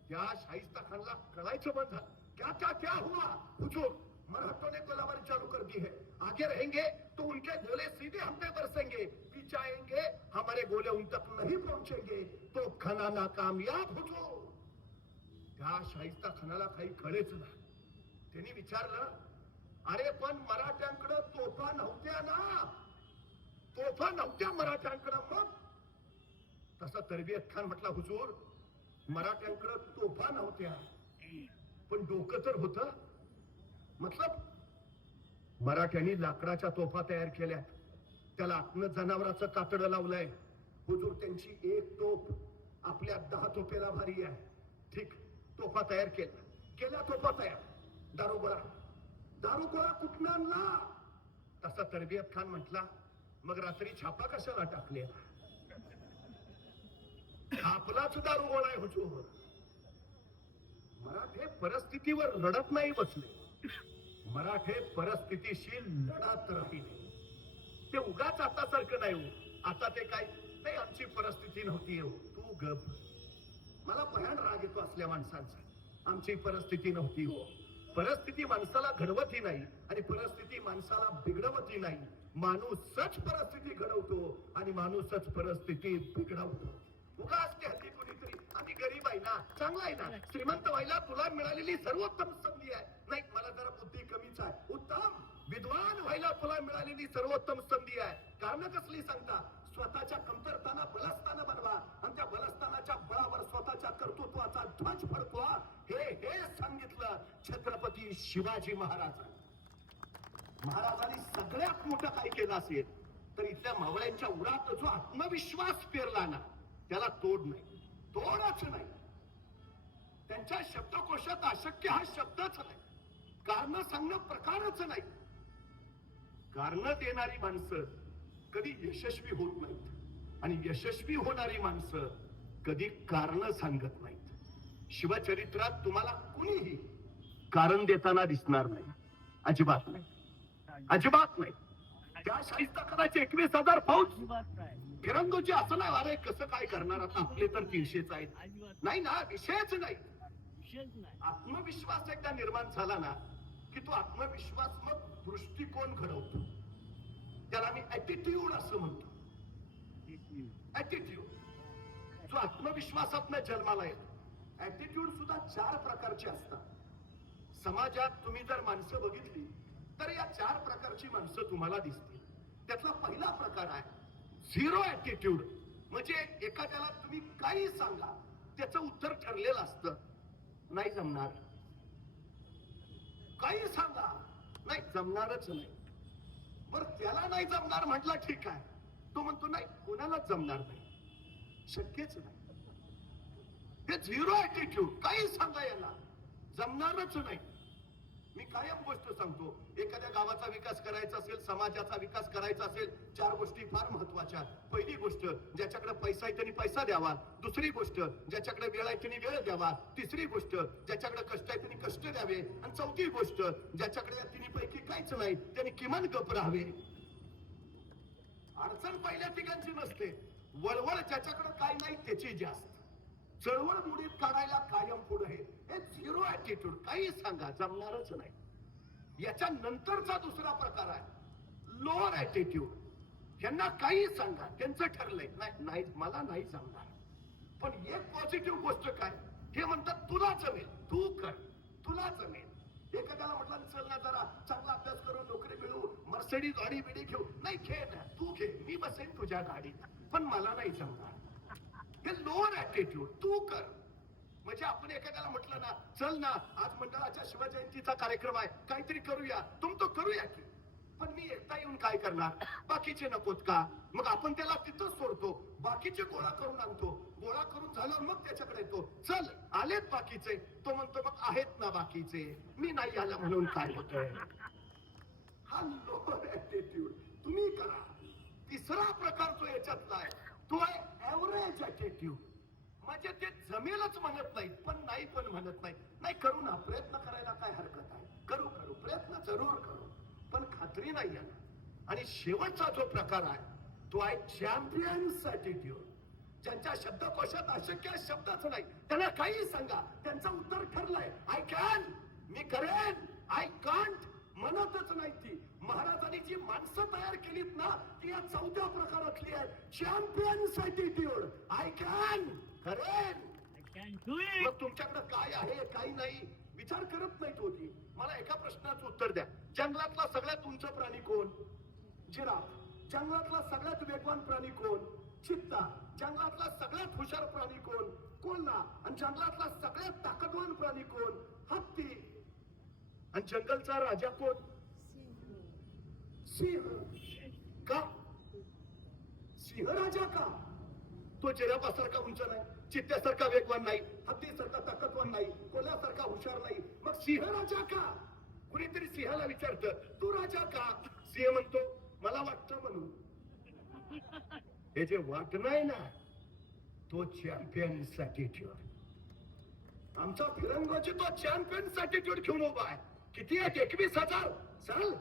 त्या शाहिस्ता खानला कळायचं बंद झालं. क्या क्या क्या हुआ? हुजूर मराठों ने गोलाबारी चालू कर दी है, आगे रहेंगे तो उनके गोले सीधे हम पे बरसेंगे, पीछे आएंगे हमारे गोले उन तक नहीं पहुंचेंगे. तो खाना नाकामयाब हुजूर. त्या शाहिस्ता खानाला काही कळेच नाही. त्यांनी विचारलं, अरे पण मराठ्यांकडे तोफा नव्हत्या ना? तोफा नव्हत्या मराठ्यांकडे. मग तसा तरबियत खान म्हटला, हुजूर मराठ्यांकडे तोफा नव्हत्या पण डोकं तर होतं. मतलब मराठ्यांनी लाकडाच्या तोफा तयार केल्या, त्याला आत्म जनावराचं कातडं लावलंय. हुजूर त्यांची एक तोफ आपल्या 10 तोफेला भारी आहे. ठीक, तोफा तयार केल्या तोफा तयार. दारुगोळा कुठनं आणला? तसा तरबियत खान म्हटला, मग रात्री छापा कशाला टाकले? आपलाच दारुगोळा आहे हुजूर. मराठे परिस्थितीवर लढत नाही बसले, मराठे परिस्थितीशी लढत राहिले. ते उगाच आतासारखं नाही हो. आता ते काय नाही, आमची परिस्थिती नव्हती हो, तू गप. मला भयान राग येतो असल्या माणसांचा. आमची परिस्थिती नव्हती हो. परिस्थिती माणसाला घडवती नाही आणि परिस्थिती माणसाला बिघडवती नाही. माणूसच परिस्थिती घडवतो आणि माणूसच परिस्थिती बिघडवतो. उगाच की हल्ली कोणीतरी आम्ही गरीब आहे ना, चांगला आहे ना, श्रीमंत व्हायला तुला मिळालेली सर्वोत्तम संधी आहे. नाही, मला जरा बुद्धी कमीच आहे. उत्तम. विद्वान व्हायला तुला मिळालेली सर्वोत्तम संधी आहे. कारण कसली सांगता? स्वतःच्या कमतरताना बलस्थान बनवा आणि त्या बलस्थानाच्या बळावर स्वतःच्या कर्तृत्वाचा ध्वज फडकवा. हे सांगितलं छत्रपती शिवाजी महाराजांनी. महाराजांनी सगळ्यात मोठं काय केलं असेल तर इथल्या मावळ्यांच्या उरात जो आत्मविश्वास पेरला ना, त्याला तोड नाही, तोडच नाही. त्यांच्या शब्दकोशात अशक्य हा शब्दच नाही. कारण सांगणं प्रकारच नाही. कारण देणारी माणसं कधी यशस्वी होत नाहीत आणि यशस्वी होणारी माणसं कधी कारण सांगत नाहीत. शिवचरित्रात तुम्हाला कुणीही कारण देताना दिसणार नाही. अजिबात नाही, अजिबात नाही. त्या शाहिस्ता करायचे 21,000 फौज फिरंगोची असं नाही. अरे कसं काय करणार आता, आपले तर 300च आहेत. नाही ना, विषयच नाही. आत्मविश्वास एकदा निर्माण झाला ना की तो आत्मविश्वास मग दृष्टिकोन घडवतो. त्याला मी ऍटिट्यूड असं म्हणतो. ऍटिट्यूड जो आत्मविश्वासातनं जन्माला येतो. ऍटिट्यूड सुद्धा 4 प्रकारचे असतात. समाजात तुम्ही जर माणसं बघितली तर या 4 प्रकारची माणसं तुम्हाला दिसतील. त्यातला पहिला प्रकार आहे झिरो ऍटिट्यूड. म्हणजे एखाद्याला तुम्ही काही सांगा त्याचं उत्तर ठरलेलं असतं, नाही जमणार. काही सांगा, नाही जमणारच नाही. बरं त्याला नाही जमणार म्हटलं ठीक आहे, तो म्हणतो नाही कोणालाच जमणार नाही, शक्यच नाही. हे झिरो ऍटिट्यूड. काही सांगा याला जमणारच नाही. मी कायम गोष्ट सांगतो, एखाद्या गावाचा विकास करायचा असेल, समाजाचा विकास करायचा असेल, 4 गोष्टी फार महत्वाच्या. पहिली गोष्ट, ज्याच्याकडे पैसा आहे त्यांनी पैसा द्यावा. दुसरी गोष्ट, ज्याच्याकडे वेळ आहे त्यांनी वेळ द्यावा. तिसरी गोष्ट, ज्याच्याकडे कष्ट आहे त्यांनी कष्ट द्यावे. आणि चौथी गोष्ट, ज्याच्याकडे या तिन्हीपैकी काहीच नाही त्यांनी किमान गप राहावे. अडचण पहिल्या ठिकाणची नसते, वळवळ ज्याच्याकडे काय नाही त्याची जास्त. चळवळ मुडीत काढायला कायम पुढे. हे झिरो ऍटिट्यूड. काही सांगा जमणारच नाही. याच्या नंतरचा दुसरा प्रकार आहे लोअर ऍटिट्यूड. यांना काही सांगा त्यांचं ठरलंय, नाही नाही मला नाही जमणार. पण एक पॉझिटिव्ह गोष्ट काय, हे म्हणतात तुला जमेल, तू कर, तुला जमेल. एखाद्याला म्हटलं चल ना जरा चांगला अभ्यास करून नोकरी मिळू, मर्सिडीज गाडी बिडी घेऊ. नाही घे ना, तू घे, मी बसेन तुझ्या गाडीत, पण मला नाही जमणार. हे लोअर ऍटिट्यूड. तू कर. म्हणजे आपण एखाद्याला म्हटलं ना चल ना आज मंडळाच्या शिवजयंतीचा कार्यक्रम आहे, काहीतरी करूया, तुम तो करूया की, पण मी एकटा येऊन काय करणार, बाकीचे नकोत का? मग आपण त्याला तिथंच सोडतो, बाकीचे गोळा करून आणतो. गोळा करून झाल्यावर मग त्याच्याकडे येतो, चल आलेत बाकीचे. तो म्हणतो मग आहेत ना बाकीचे, मी नाही आला म्हणून काय होतंय. हा लोअर ऍटिट्यूड. तुम्ही करा. तिसरा प्रकार जो याच्यातला आहे तो आहे ऍव्हरेज ऍटिट्यूड. म्हणजे ते जमेलच म्हणत नाहीत पण नाही पण म्हणत नाहीत. नाही करू ना, प्रयत्न करायला काय हरकत आहे, करू करू प्रयत्न जरूर करू, पण खात्री नाही आहे. आणि शेवटचा जो प्रकार आहे तो आहे चॅम्पियन्स ऍटिट्यूड. ज्यांच्या शब्दकोशात अशक्य शब्दच नाही, त्यांना काही सांगा त्यांचं उत्तर ठरलंय, आय कॅन, मी करेन, आय कांट म्हणतच नाही. ती महाराजांनी जी माणसं तयार केलीत ना ती या 4थ्या प्रकारातली आहे. Champions attitude. आय कॅन, करेन. मग तुमच्याकडे काय आहे काही नाही विचार करत नाहीत होती. मला एका प्रश्नाचं उत्तर द्या. जंगलातला सगळ्यात उंच प्राणी कोण? जिराफ. जंगलातला सगळ्यात वेगवान प्राणी कोण? चित्ता. जंगलातला सगळ्यात हुशार प्राणी कोण? कोल्हा. आणि जंगलातला सगळ्यात ताकदवान प्राणी कोण? हत्ती. आणि जंगलचा राजा कोण? सिंह. का? सिंह राजा का? तो जिराफासारखा उंच नाही, चित्त्यासारखा वेगवान नाही, हत्तीसारखा ताकदवान नाही, कोल्ह्यासारखा हुशार नाही, मग सिंह राजा का? कुणीतरी सिंहाला विचारतं तू राजा का? सिंह म्हणतो मला वाटतं म्हणून. हे जे वाटणं आहे ना तो चॅम्पियन्स ऍटिट्यूड. आमचा फिरंगोची तो चॅम्पियन्स ऍटिट्यूड घेऊन उभा आहे. किती आहेत? 21,000. चल,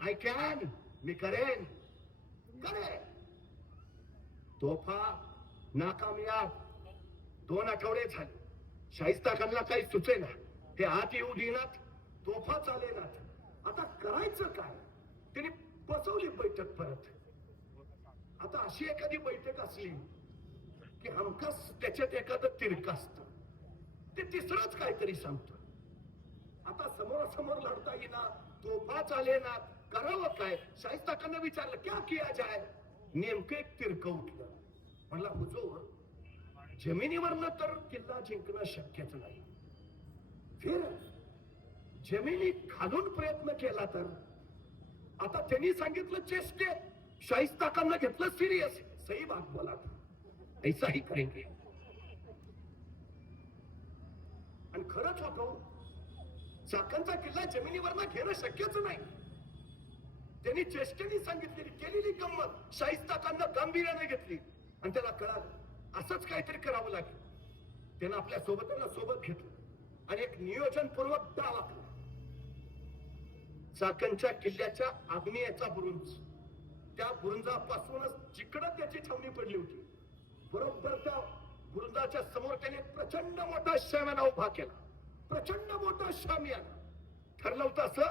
आय कॅन, मी करेन, करेन. तोफा नाकामयाब, 2 आठवडे झाले शाहिस्ता खानला काही सुचेना. ते आत येऊ देणार, तोफा चालेनात. आता करायचं काय? त्यांनी बसवली बैठक परत. आता अशी एखादी बैठक असली की हमखास त्याच्यात एखादं तिरकं असतं, ते तिसरंच काहीतरी सांगतो. आता समोरासमोर लढता येईना, तोफा चालेना, करावं काय? शाहिस्ता खानने विचारलं, क्या किया जाय? नेमकं एक तिरकं उठलं. म्हणला, हुजूर, जमिनीवरनं तर किल्ला जिंकणं शक्यच नाही. फिर जमिनी खालून प्रयत्न केला तर? आता त्यांनी सांगितलं चेष्टे, शाहिस्ता खाननं घेतलं सिरियस. सही बात बोला, ऐसा ही करेंगे. आणि खरंच होतो, चाकणचा किल्ला जमिनीवरनं घेणं शक्यच नाही. त्यांनी चेष्टेने सांगितलेली केलेली गंमत शाहिस्ता खाननं गांभीर्याने घेतली आणि त्याला कळालं असंच काहीतरी करावं लागेल. त्यानं आपल्या सोबत्यांना सोबत घेतलं आणि एक नियोजनपूर्वक डाव आखला. चाकणच्या किल्ल्याच्या आग्नेयेचा बुरुज, त्या बुरुजापासूनच जिकडं त्याची छावणी पडली होती, बरोबर त्या बुरुजाच्या समोर त्याने प्रचंड मोठा शामियाना उभा केला. प्रचंड मोठा शामियाना. ठरलं होतं असं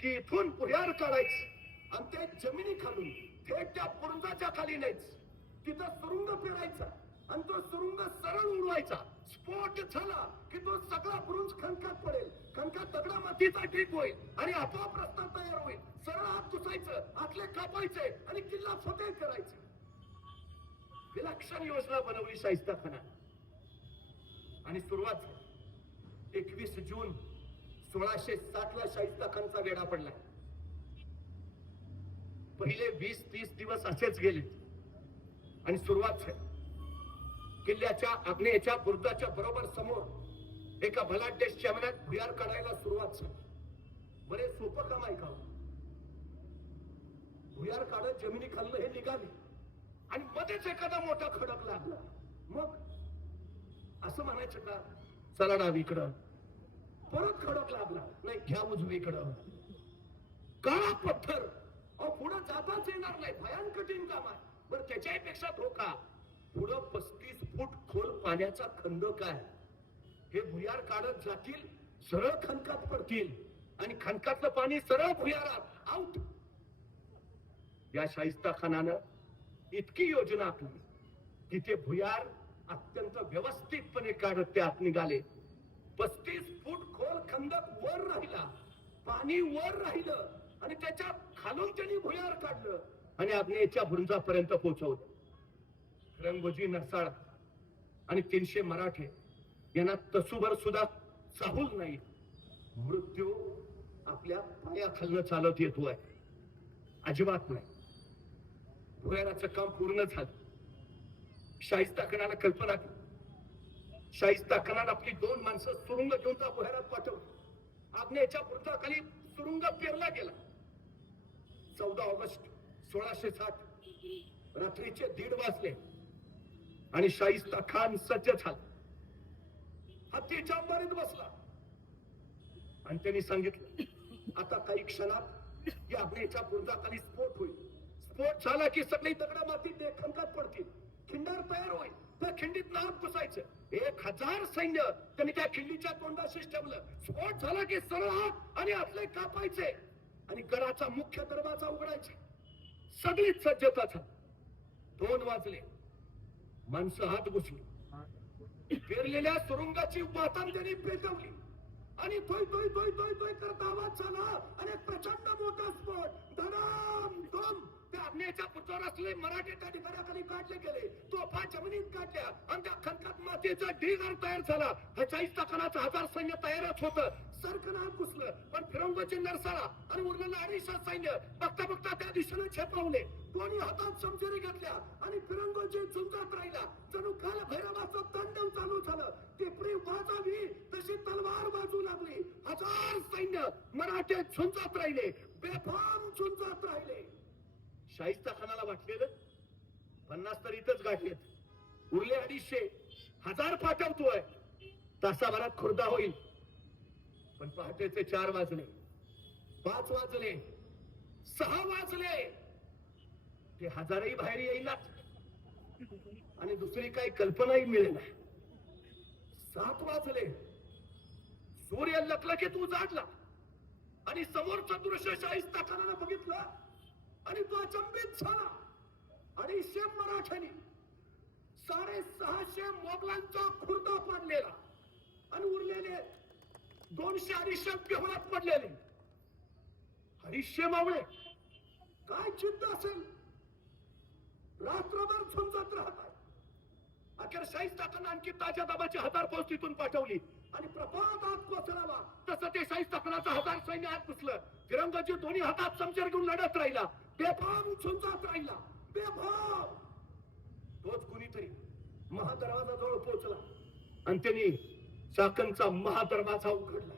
की इथून भुयार काढायचं आणि ते जमिनी खालून थेट त्या बुरुजाच्या खाली नाहीच, तिथं सुरुंग पेरायचा आणि तो सुरुंग सरळ उडवायचा. स्फोट झाला की तो सगळा बुरुज खणकात पडेल. खणकात दगडा मातीचा ढीग होईल आणि आपोआप रस्ता तयार होईल. सरळ आत घुसायचं, आतले कापायचे आणि किल्ला फतेह करायचा. विलक्षण योजना बनवली शाहिस्ता खानाने आणि सुरुवात 21 जून 1660 ला शाहिस्ता खानचा वेढा पडला. पहिले 20-30 दिवस असेच गेले आणि सुरुवात झाली. किल्ल्याच्या आग्नेयच्या बुरुजाच्या बरोबर समोर एका बलाढ्य शामियानात भुयार काढायला सुरुवात झाली. बरे सोपं काम आहे का? भुयार काढत जमिनी खाल्लं हे निघाले आणि मध्येच एखादा मोठा खडक लागला. मग असं म्हणायचं का चला डावीकडं, परत खडक लागला, नाही घ्या उजवीकडं. काळा पत्थर, पुढे जाताच येणार नाही, भयान कठीण काम आहे. बरं त्याच्यापेक्षा धोका, पुढं 35 फूट खोल पाण्याचा खंदक आहे. हे भुयार काढत जातील, सरळ खणकात पडतील आणि खणकातलं पाणी सरळ भुयारात आउट. या शाहिस्ता खानानं इतकी योजना आखली की ते भुयार अत्यंत व्यवस्थितपणे काढत ते आत निघाले. 35 फूट खोल खंदक वर राहिला, पाणी वर राहिलं आणि त्याच्या खालून त्यांनी भुयार काढलं आणि आग्नेयच्या बुरुजापर्यंत पोहोचवलं. रंगोजी नरसाळ आणि 300 मराठे यांना तसूभर सुद्धा चाहूल नाही. मृत्यू आपल्या पायाखालनं चालत येतोय, अजिबात नाही. भुयाराचं काम पूर्ण झालं. शाहिस्ता खानाला कल्पना केली. शाहिस्ता खानानं आपली 2 माणसं सुरुंग घेऊन त्या भुयारात पाठवली. आग्नेयच्या बुरुजाखाली सुरुंग पेरला गेला. 14 ऑगस्ट 1660 रात्रीचे 1:30 वाजले आणि शाहिस्ता खान सज्ज झाला. हत्तीच्या अंबारीत बसला आणि त्यांनी सांगितलं आता काही क्षणात या आग्नेयच्या बुरुजाखाली स्फोट होईल. स्फोट झाला की सगळी दगड मातीत खणकात पडतील, खिंडार तयार होईल. त्या खिंडीत नाक घुसायचं. 1000 सैन्य त्यांनी त्या खिंडीच्या तोंडाशीच ठेवलं. स्फोट झाला की सरळ हात आणि आपले कापायचे आणि गडाचा मुख्य दरवाजा उघडायचा. सगळीच सज्जता झाली. 2 वाजले, माणसं हात घुसली. पेरलेल्या सुरुंगाची वातान त्यांनी पेटवली आणि तोय तोय तोय तोय तोय करत आवाज झाला आणि प्रचंड मोठा स्फोट. धडाम धूम. त्या आग्नेयच्या पुत्रावर असलेले मराठे त्या ढिगाऱ्याखाली काढले गेले. तोफा जमिनीत काढल्या आणि त्या खणकात मातीचा ढिगार तयार झाला. शाहिस्ता खानाचं 1000 सैन्य तयारच होतं. सरकन घुसलं, पण फिरंगोचे नरसाळा आणि उरलेलं 250 सैन्य बघता बघता त्या दिशेने झेपावले. दोन्ही हातात शमशिरी घेतल्या आणि फिरंगोचे झुंजत राहिला. जणू काल भैरवाचं तांडव चालू झालं. टिपरी वाजावी तशी तलवार बाजू लागली. 1000 सैन्य मराठे झुंजत राहिले, बेफाम झुंजत राहिले. शाहिस्ता खानाला वाटलेलं 50 तर इथंच गाठलेत, उरले 250. 1000 पाठवतोय, तासाभरात खुर्दा होईल. पण पहाटेचे 4 वाजले, 5 वाजले, 6 वाजले. ते 1000ही बाहेर येईनात आणि दुसरी काही कल्पनाही मिळेना. 7 वाजले. सूर्य लखला की तू जाडला आणि समोरचं दृश्य शाहिस्ता खानानं बघितलं आणि तो अचंबित झाला. 250 मराठ्यांनी 650 मोगलांचा खुर्दा पाडलेला आणि उरलेले 200-250 बेहोरात पडलेले. 250 मावळे काय चिंता असेल, रात्रभर झुंजत राहतात. अखेर शाहिस्ता खान आणखी ताज्या दाबाची 1000 फौज तिथून पाठवली आणि प्रपात आत कोसळावा तसं ते शाहिस्ता खानाचं 1000 सैन्य आत घुसलं. तिरंगाजी दोन्ही हातात समशेर घेऊन लढत राहिला, बेफाम झुंजत राहिला, बेफाम. तोच कुणीतरी महादरवाजाजवळ पोहोचला आणि त्यांनी चाकणचा महादरवाजा उघडला.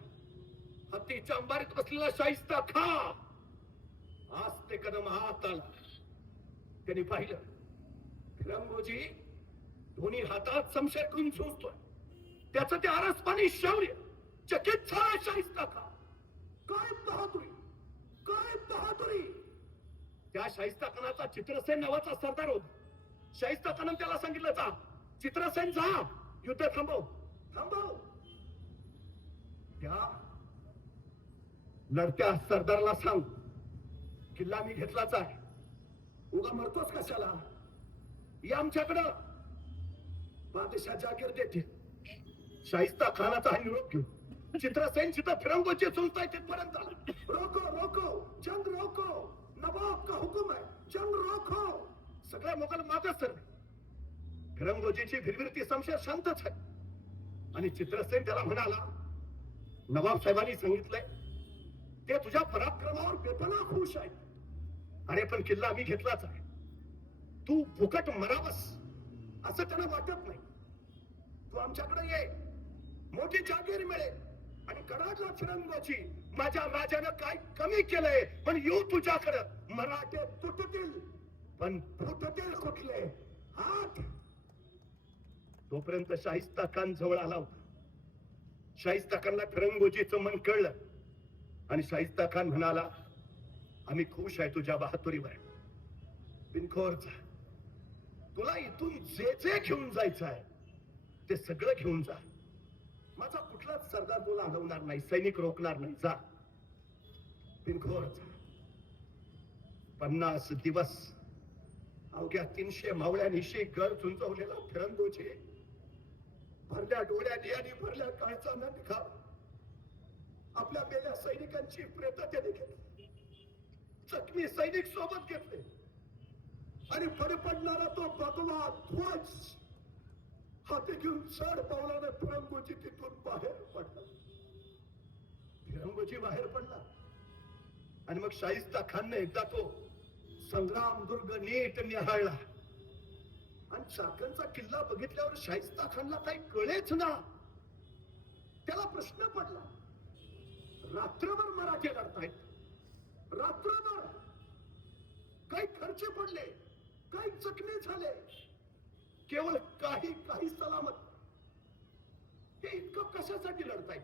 हत्तीच्या अंबारीत बसलेला शाहिस्ता खान आज ते कदम आत आला. त्यांनी पाहिलं फिरंगोजी दोन्ही हातात समशेर घेऊन झुंजतोय. त्याचं ते आरसपाणी शौर्य चकित झाला शाहिस्ता खान. काय बहादुरी, काय बहादुरी. त्या शाहिस्ता खानाचा चित्रसेन नावाचा सरदार होता. शाहिस्ता खानानं त्याला सांगितलं, जा चित्रसेन जा, युद्ध थांबव थांबव. त्या लढत्या सरदारला सांग किल्ला मी घेतलाच आहे, उगा मरतोच कशाला, या आमच्याकडं बादशाह जागीर देते. शाहिस्ता खानाचा हा निरोप घेऊन चित्रसेन जिथं फिरंगोचे चुलताय तिथपर्यंत आला. रोको रोको जंग रोको, नवाब का हुकुम है, जंग रोको. सगळ्या मोगल मागच सर. फिरंगोजीची भिरभिरती समशेर शांतच आहे आणि चित्रसेन त्याला म्हणाला, नवाब साहेबांनी सांगितलंय ते तुझ्या पराक्रमावर बेपनाह खुश आहे. अरे पण किल्ला आम्ही घेतलाच आहे, तू फुकट मरावस असं त्यांना वाटत नाही. तू आमच्याकडे ये, मोठी जागीर मिळेल आणि कडाडला फिरंगोची माझ्या राजानं काय कमी केलंय पण येऊ तुझ्याकडं. मराठे तुटतील पण फुटतील कुठले हात. तोपर्यंत शाहिस्ता खान जवळ आला होता. शाहिस्ता खानला फिरंगोजीचं मन कळलं आणि शाहिस्ता खान म्हणाला, आम्ही खुश आहे तुझ्या बहादुरीवर. बिनखोरचा तुला इथून जे जे घेऊन जायचं आहे ते सगळं घेऊन जा. माझा कुठलाच सरदार तुला अडवणार नाही, सैनिक रोखणार नाही, जा. बिनखोरचा 50 दिवस अवघ्या 300 मावळ्यांनिशी घर झुंजवलेला फिरंगोजी भरल्या डोळ्यांनी आणि भरल्या काळजानं निघाला. आपल्या मेल्या सैनिकांची प्रेत त्याने केली, जखमी सैनिक सोबत घेतले आणि फडफडणारा तो भगवा ध्वज हाती घेऊन चढ पावलाने फिरंगोजी तिथून बाहेर पडला. फिरंगोजी बाहेर पडला आणि मग शाहिस्ता खानने एकदा तो संग्राम दुर्ग नीट निहाळला आणि चाकणचा किल्ला बघितल्यावर शाहिस्ता खानला काही कळेच ना. त्याला प्रश्न पडला, रात्रभर मराठे लढतायत, रात्रभर काही खर्च पडले, काही जखमी झाले, केवळ काही सलामत. हे इतकं कशासाठी लढताय,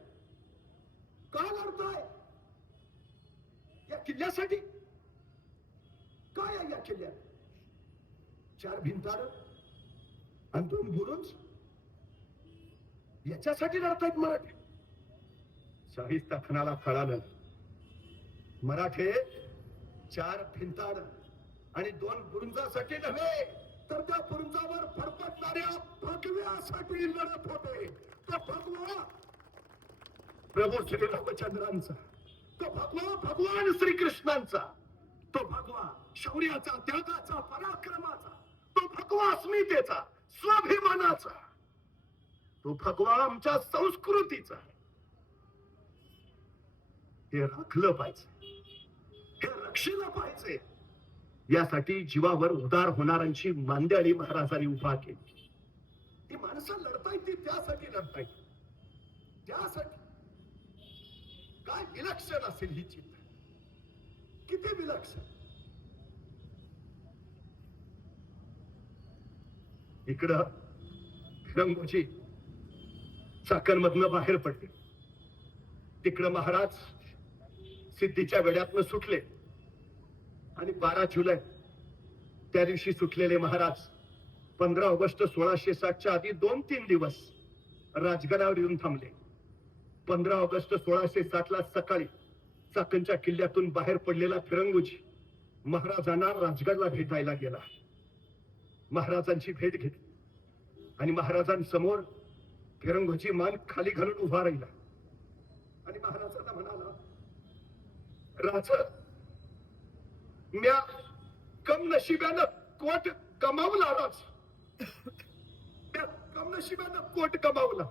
का लढताय? या किल्ल्यासाठी. काय आहे या किल्ल्यात? 4 भिंताड आणि 2 बुरुज, याच्यासाठी लढतायत मराठे. शाहिस्ता खानाला कळालं, मराठे 4 भिंताड आणि 2 बुरुजासाठी नव्हे तर त्या बुरुजावर फडफडणाऱ्या भगव्यासाठी लढत होते. तो भगवा प्रभू श्री रामचंद्रांचा, तो भगवा भगवान श्रीकृष्णांचा, तो भगवा शौर्याचा, त्यागाचा, पराक्रमाचा, तो भगवा अस्मितेचा, स्वाभिमानाचा, तो भगवा आमच्या संस्कृतीचा. हे राखलं पाहिजे, हे रक्षलं पाहिजे. यासाठी जीवावर उदार होणाऱ्यांची मांदियाळी महाराजांनी उभा केली. ती माणसं लढतायत, ती त्यासाठी लढतायत, त्यासाठी. काय विलक्षण असेल ही चिंता, किती विलक्षण. इकडं फिरंगोजी चाकणमधनं बाहेर पडले, तिकडं महाराज सिद्धीच्या वेड्यातनं सुटले आणि 12 जुलै त्या दिवशी सुटलेले महाराज 15 ऑगस्ट 1660च्या आधी 2-3 दिवस राजगडावर येऊन थांबले. 15 ऑगस्ट 1607 ला सकाळी चाकणच्या किल्ल्यातून बाहेर पडलेला फिरंगोजी महाराजांना राजगडला भेटायला गेला. महाराजांची भेट घेतली आणि महाराजांसमोर फिरंगोजी मान खाली घालून उभा राहिला आणि महाराजांना म्हणाला, राज, म्या कम नशिब्यानं कोट कमावला. राज, म्या कम नशिब्यानं कोट कमावला.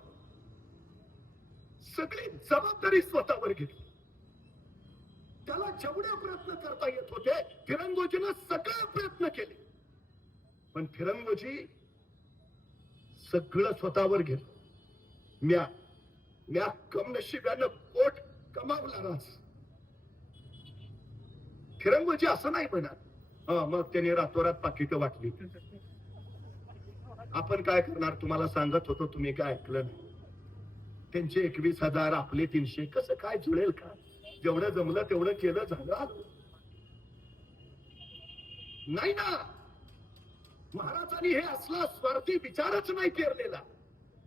सगळी जबाबदारी स्वतःवर घेतली. त्याला जेवढे प्रयत्न करता येत होते फिरंगोजीनं सगळे प्रयत्न केले, पण फिरंगोजी सगळं स्वतःवर घेतलं. म्या कम नशिब्यानं कोट कमावला. राज, फिरंगोजी असं नाही म्हणत. मग त्याने रातोरात पाकिटं वाटली. आपण काय करणार, तुम्हाला सांगत होतो, तुम्ही काय ऐकलं नाही. त्यांचे 21,000 आपले 300, कसं काय जुळेल का? जेवढं जमलं तेवढं केलं, झालं नाही ना. महाराजांनी हे असला स्वार्थी विचारच नाही केलेला.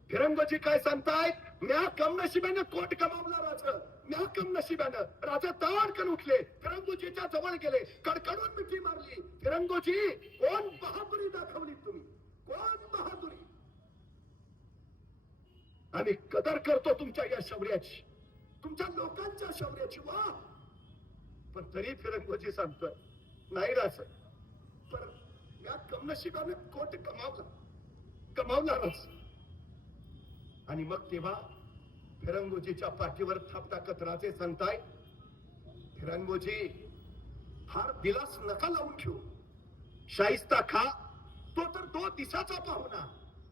फिरंगोजी काय सांगतायत, म्या कम नशिबानं कोट कमावला. राज, म्या कम नशिबानं. राजा ताडकन उठले, फिरंगोजीच्या जवळ गेले, कडकडून मिठी मारली. फिरंगोजी, कोण बहादुरी दाखवली तुम्ही, कोण बहादुरी. आम्ही कदर करतो तुमच्या या शौर्याची, तुमच्या लोकांच्या शौर्याची. वा, पण तरी फिरंगोजी सांगतोय, नाही राज, पण या कमनशिबाने कोट कमावला राज. आणि मग तेव्हा फिरंगोजीच्या पाठीवर थाप टाकत राजे सांगताय, फिरंगोजी, फार दिलास नका लावून घेऊ. शाहिस्ता खा तो तर 2 दिवसाचा पाहुणा.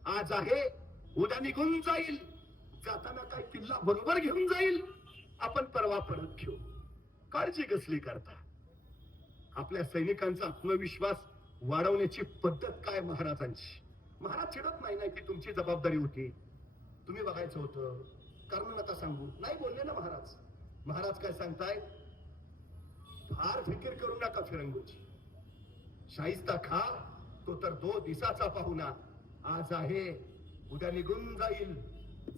आज आहे, उद्या निघून जाईल. जाताना काय किल्ला बरोबर घेऊन जाईल. आपण परवा परत घेऊ. काळजी कसली करता? आपल्या सैनिकांचा आत्मविश्वास वाढवण्याची पद्धत काय महाराजांची? महाराज चिडत नाही की तुमची जबाबदारी होती, तुम्ही बघायचं होतं, कारण नका सांगू, नाही बोलले ना महाराज. महाराज काय सांगताय, फार फिकीर करू नका फिरंगोजी. शाहिस्ता खा तो तर 2 दिवसाचा पाहुणा. आज आहे, उद्या निघून जाईल.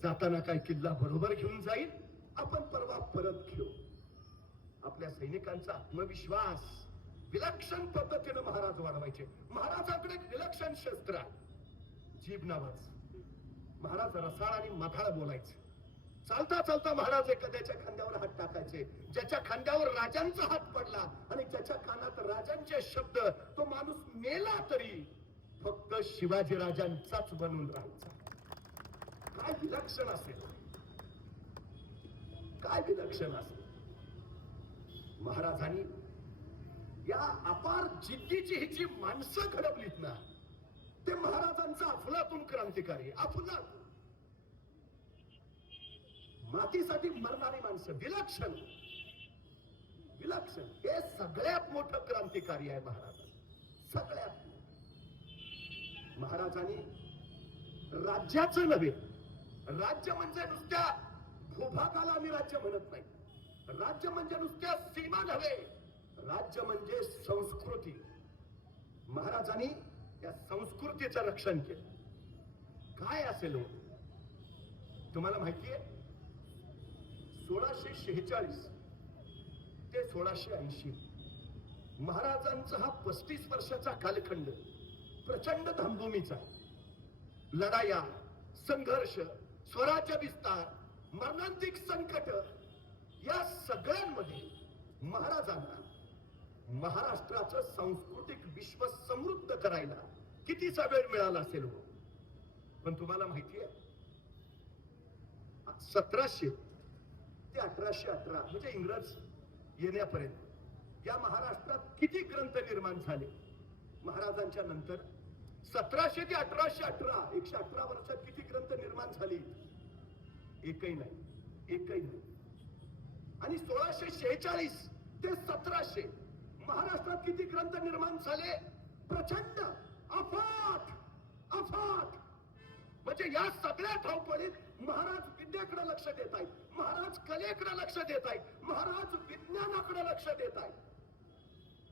जाताना काय किल्ला बरोबर घेऊन जाईल. आपण परवा परत घेऊ. आपल्या सैनिकांचा आत्मविश्वास विलक्षण पद्धतीने महाराज वाढवायचे. महाराजांकडे विलक्षण शस्त्र आहे, जीभ नावाच. महाराज रसाळ आणि मधाळ बोलायचे. चालता चालता महाराज एखाद्याच्या खांद्यावर हात टाकायचे. ज्याच्या खांद्यावर राजांचा हात पडला आणि ज्याच्या कानात राजांचे शब्द, तो माणूस मेला तरी फक्त शिवाजी राजांचाच बनून राहायचा. काय विलक्षण असेल, काय विलक्षण असेल. महाराजांनी या अपार जिद्दीची ही जी माणसं घडवलीत ना, ते महाराजांचा अफलातून क्रांतिकारी. अफलातून मातीसाठी मरणारी माणसं, विलक्षण विलक्षण. हे सगळ्यात मोठं क्रांतिकारी आहे महाराज, सगळ्यात. महाराजांनी राज्याचं नव्हे, राज्य म्हणजे नुसत्या भूभागाला आम्ही राज्य म्हणत नाही. राज्य म्हणजे नुसत्या सीमा नव्हे, राज्य म्हणजे संस्कृती. महाराजांनी या संस्कृतीचं रक्षण केलं. काय असेल तुम्हाला माहितीये, 1646 ते 1680 महाराजांचा हा 35 वर्षाचा कालखंड प्रचंड धामधुमीचा. लढाया, संघर्ष, स्वराज्य विस्तार, मरणांतिक संकट, या सगळ्यांमध्ये महाराजांना महाराष्ट्राचं सांस्कृतिक विश्व समृद्ध करायला कितीचा वेळ मिळाला असेल. पण तुम्हाला माहितीये, 1700 ते 1818 म्हणजे इंग्रज येण्यापर्यंत या महाराष्ट्रात किती ग्रंथ निर्माण झाले. महाराजांच्या नंतर 1700 ते 1818 118 वर्षात किती ग्रंथ निर्माण झाली? एकही नाही, एकही नाही. आणि 1646 ते 1700 महाराष्ट्रात किती ग्रंथ निर्माण झाले? प्रचंड, अफाट अफाट. म्हणजे या सगळ्या धावपळीत महाराज विद्येकडे लक्ष देत आहेत, महाराज कलेकडे लक्ष देत आहेत, महाराज विज्ञानाकडे लक्ष देत आहेत.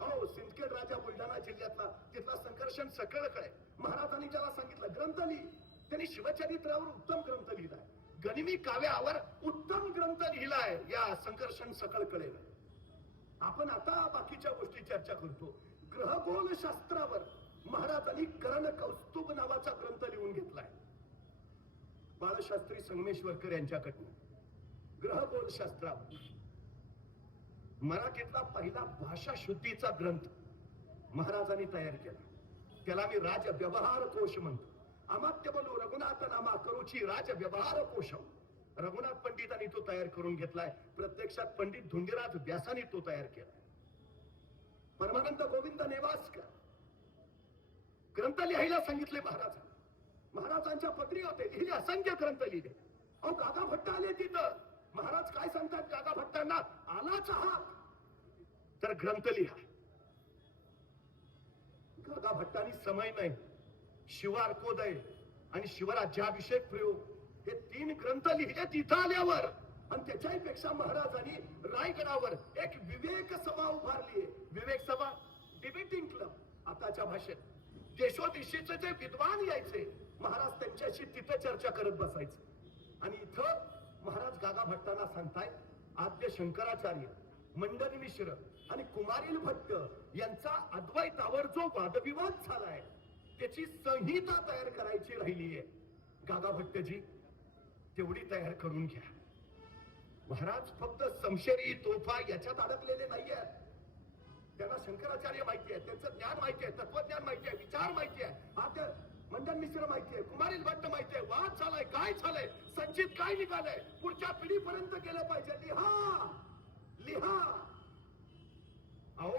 हो, सिंदखेड राजा बुलढाणा जिल्ह्यातला, तिथला संघर्षण सगळं कळे. महाराजांनी ज्याला सांगितलं ग्रंथ लिही, त्यांनी शिवचरित्रावर उत्तम ग्रंथ लिहिलाय, गनिमी काव्यावर उत्तम ग्रंथ लिहिलाय. या संकर्षण सकळ कळेल. आपण आता बाकीच्या गोष्टी चर्चा करतो. ग्रहगोल शास्त्रावर महाराजांनी कर्ण कौस्तुभ नावाचा ग्रंथ लिहून घेतलाय, बाळशास्त्री संगमेश्वरकर यांच्याकडून. ग्रहगोल शास्त्रावर मराठीतला पहिला भाषा शुद्धीचा ग्रंथ महाराजांनी तयार केला. त्याला मी राज व्यवहार कोश म्हणतो. अमात्य बोलू रघुनाथ नामा करूची राज व्यवहार कोश. रघुनाथ पंडितांनी तो तयार करून घेतलाय. प्रत्यक्षात पंडित धुंडीराज व्यासानी तो तयार केला. परमानंद गोविंद नेवासकर ग्रंथ लिहायला सांगितले महाराज. महाराजांच्या पदरी होते, लिहिले, असंख्य ग्रंथ लिहिले. अहो गागा भट्ट आले तिथं. महाराज काय सांगतात गागा भट्टांना, आलाच आहात तर ग्रंथ लिहा. गागा भट्टांनी समय नाही, शिवार्कोदय आणि शिवराज्याभिषेक प्रयोग हे 3 ग्रंथ लिहिले तिथं आल्यावर. आणि त्याच्याही पेक्षा महाराजांनी रायगडावर एक विवेक सभा उभारली आहे. विवेक सभा, डिबेटिंग क्लब आताच्या भाषेत. देशोदेशीचे जे विद्वान यायचे, महाराज त्यांच्याशी तिथं चर्चा करत बसायचे. आणि इथं महाराज गागा भट्टांना सांगताय, आद्य शंकराचार्य, मंडन मिश्र आणि कुमारील भट्ट यांचा अद्वैतावर जो वादविवाद झालाय त्याची संहिता तयार करायची राहिली आहे. गागा भट्टजी तेवढी तयार करून घ्या. महाराज फक्त समशेरी तोफा याच्यात अडकलेले नाहीये. त्यांना शंकराचार्य माहिती आहे, त्यांचं ज्ञान माहिती आहे, तत्वज्ञान माहिती आहे, विचार माहिती आहे, आद्य मंडन मिश्र माहिती आहे, कुमारील भट्ट माहिती आहे. वाद झालाय, काय झालंय, संचित काय निघालंय, पुढच्या पिढीपर्यंत गेलं पाहिजे. लिहा लिहा. अहो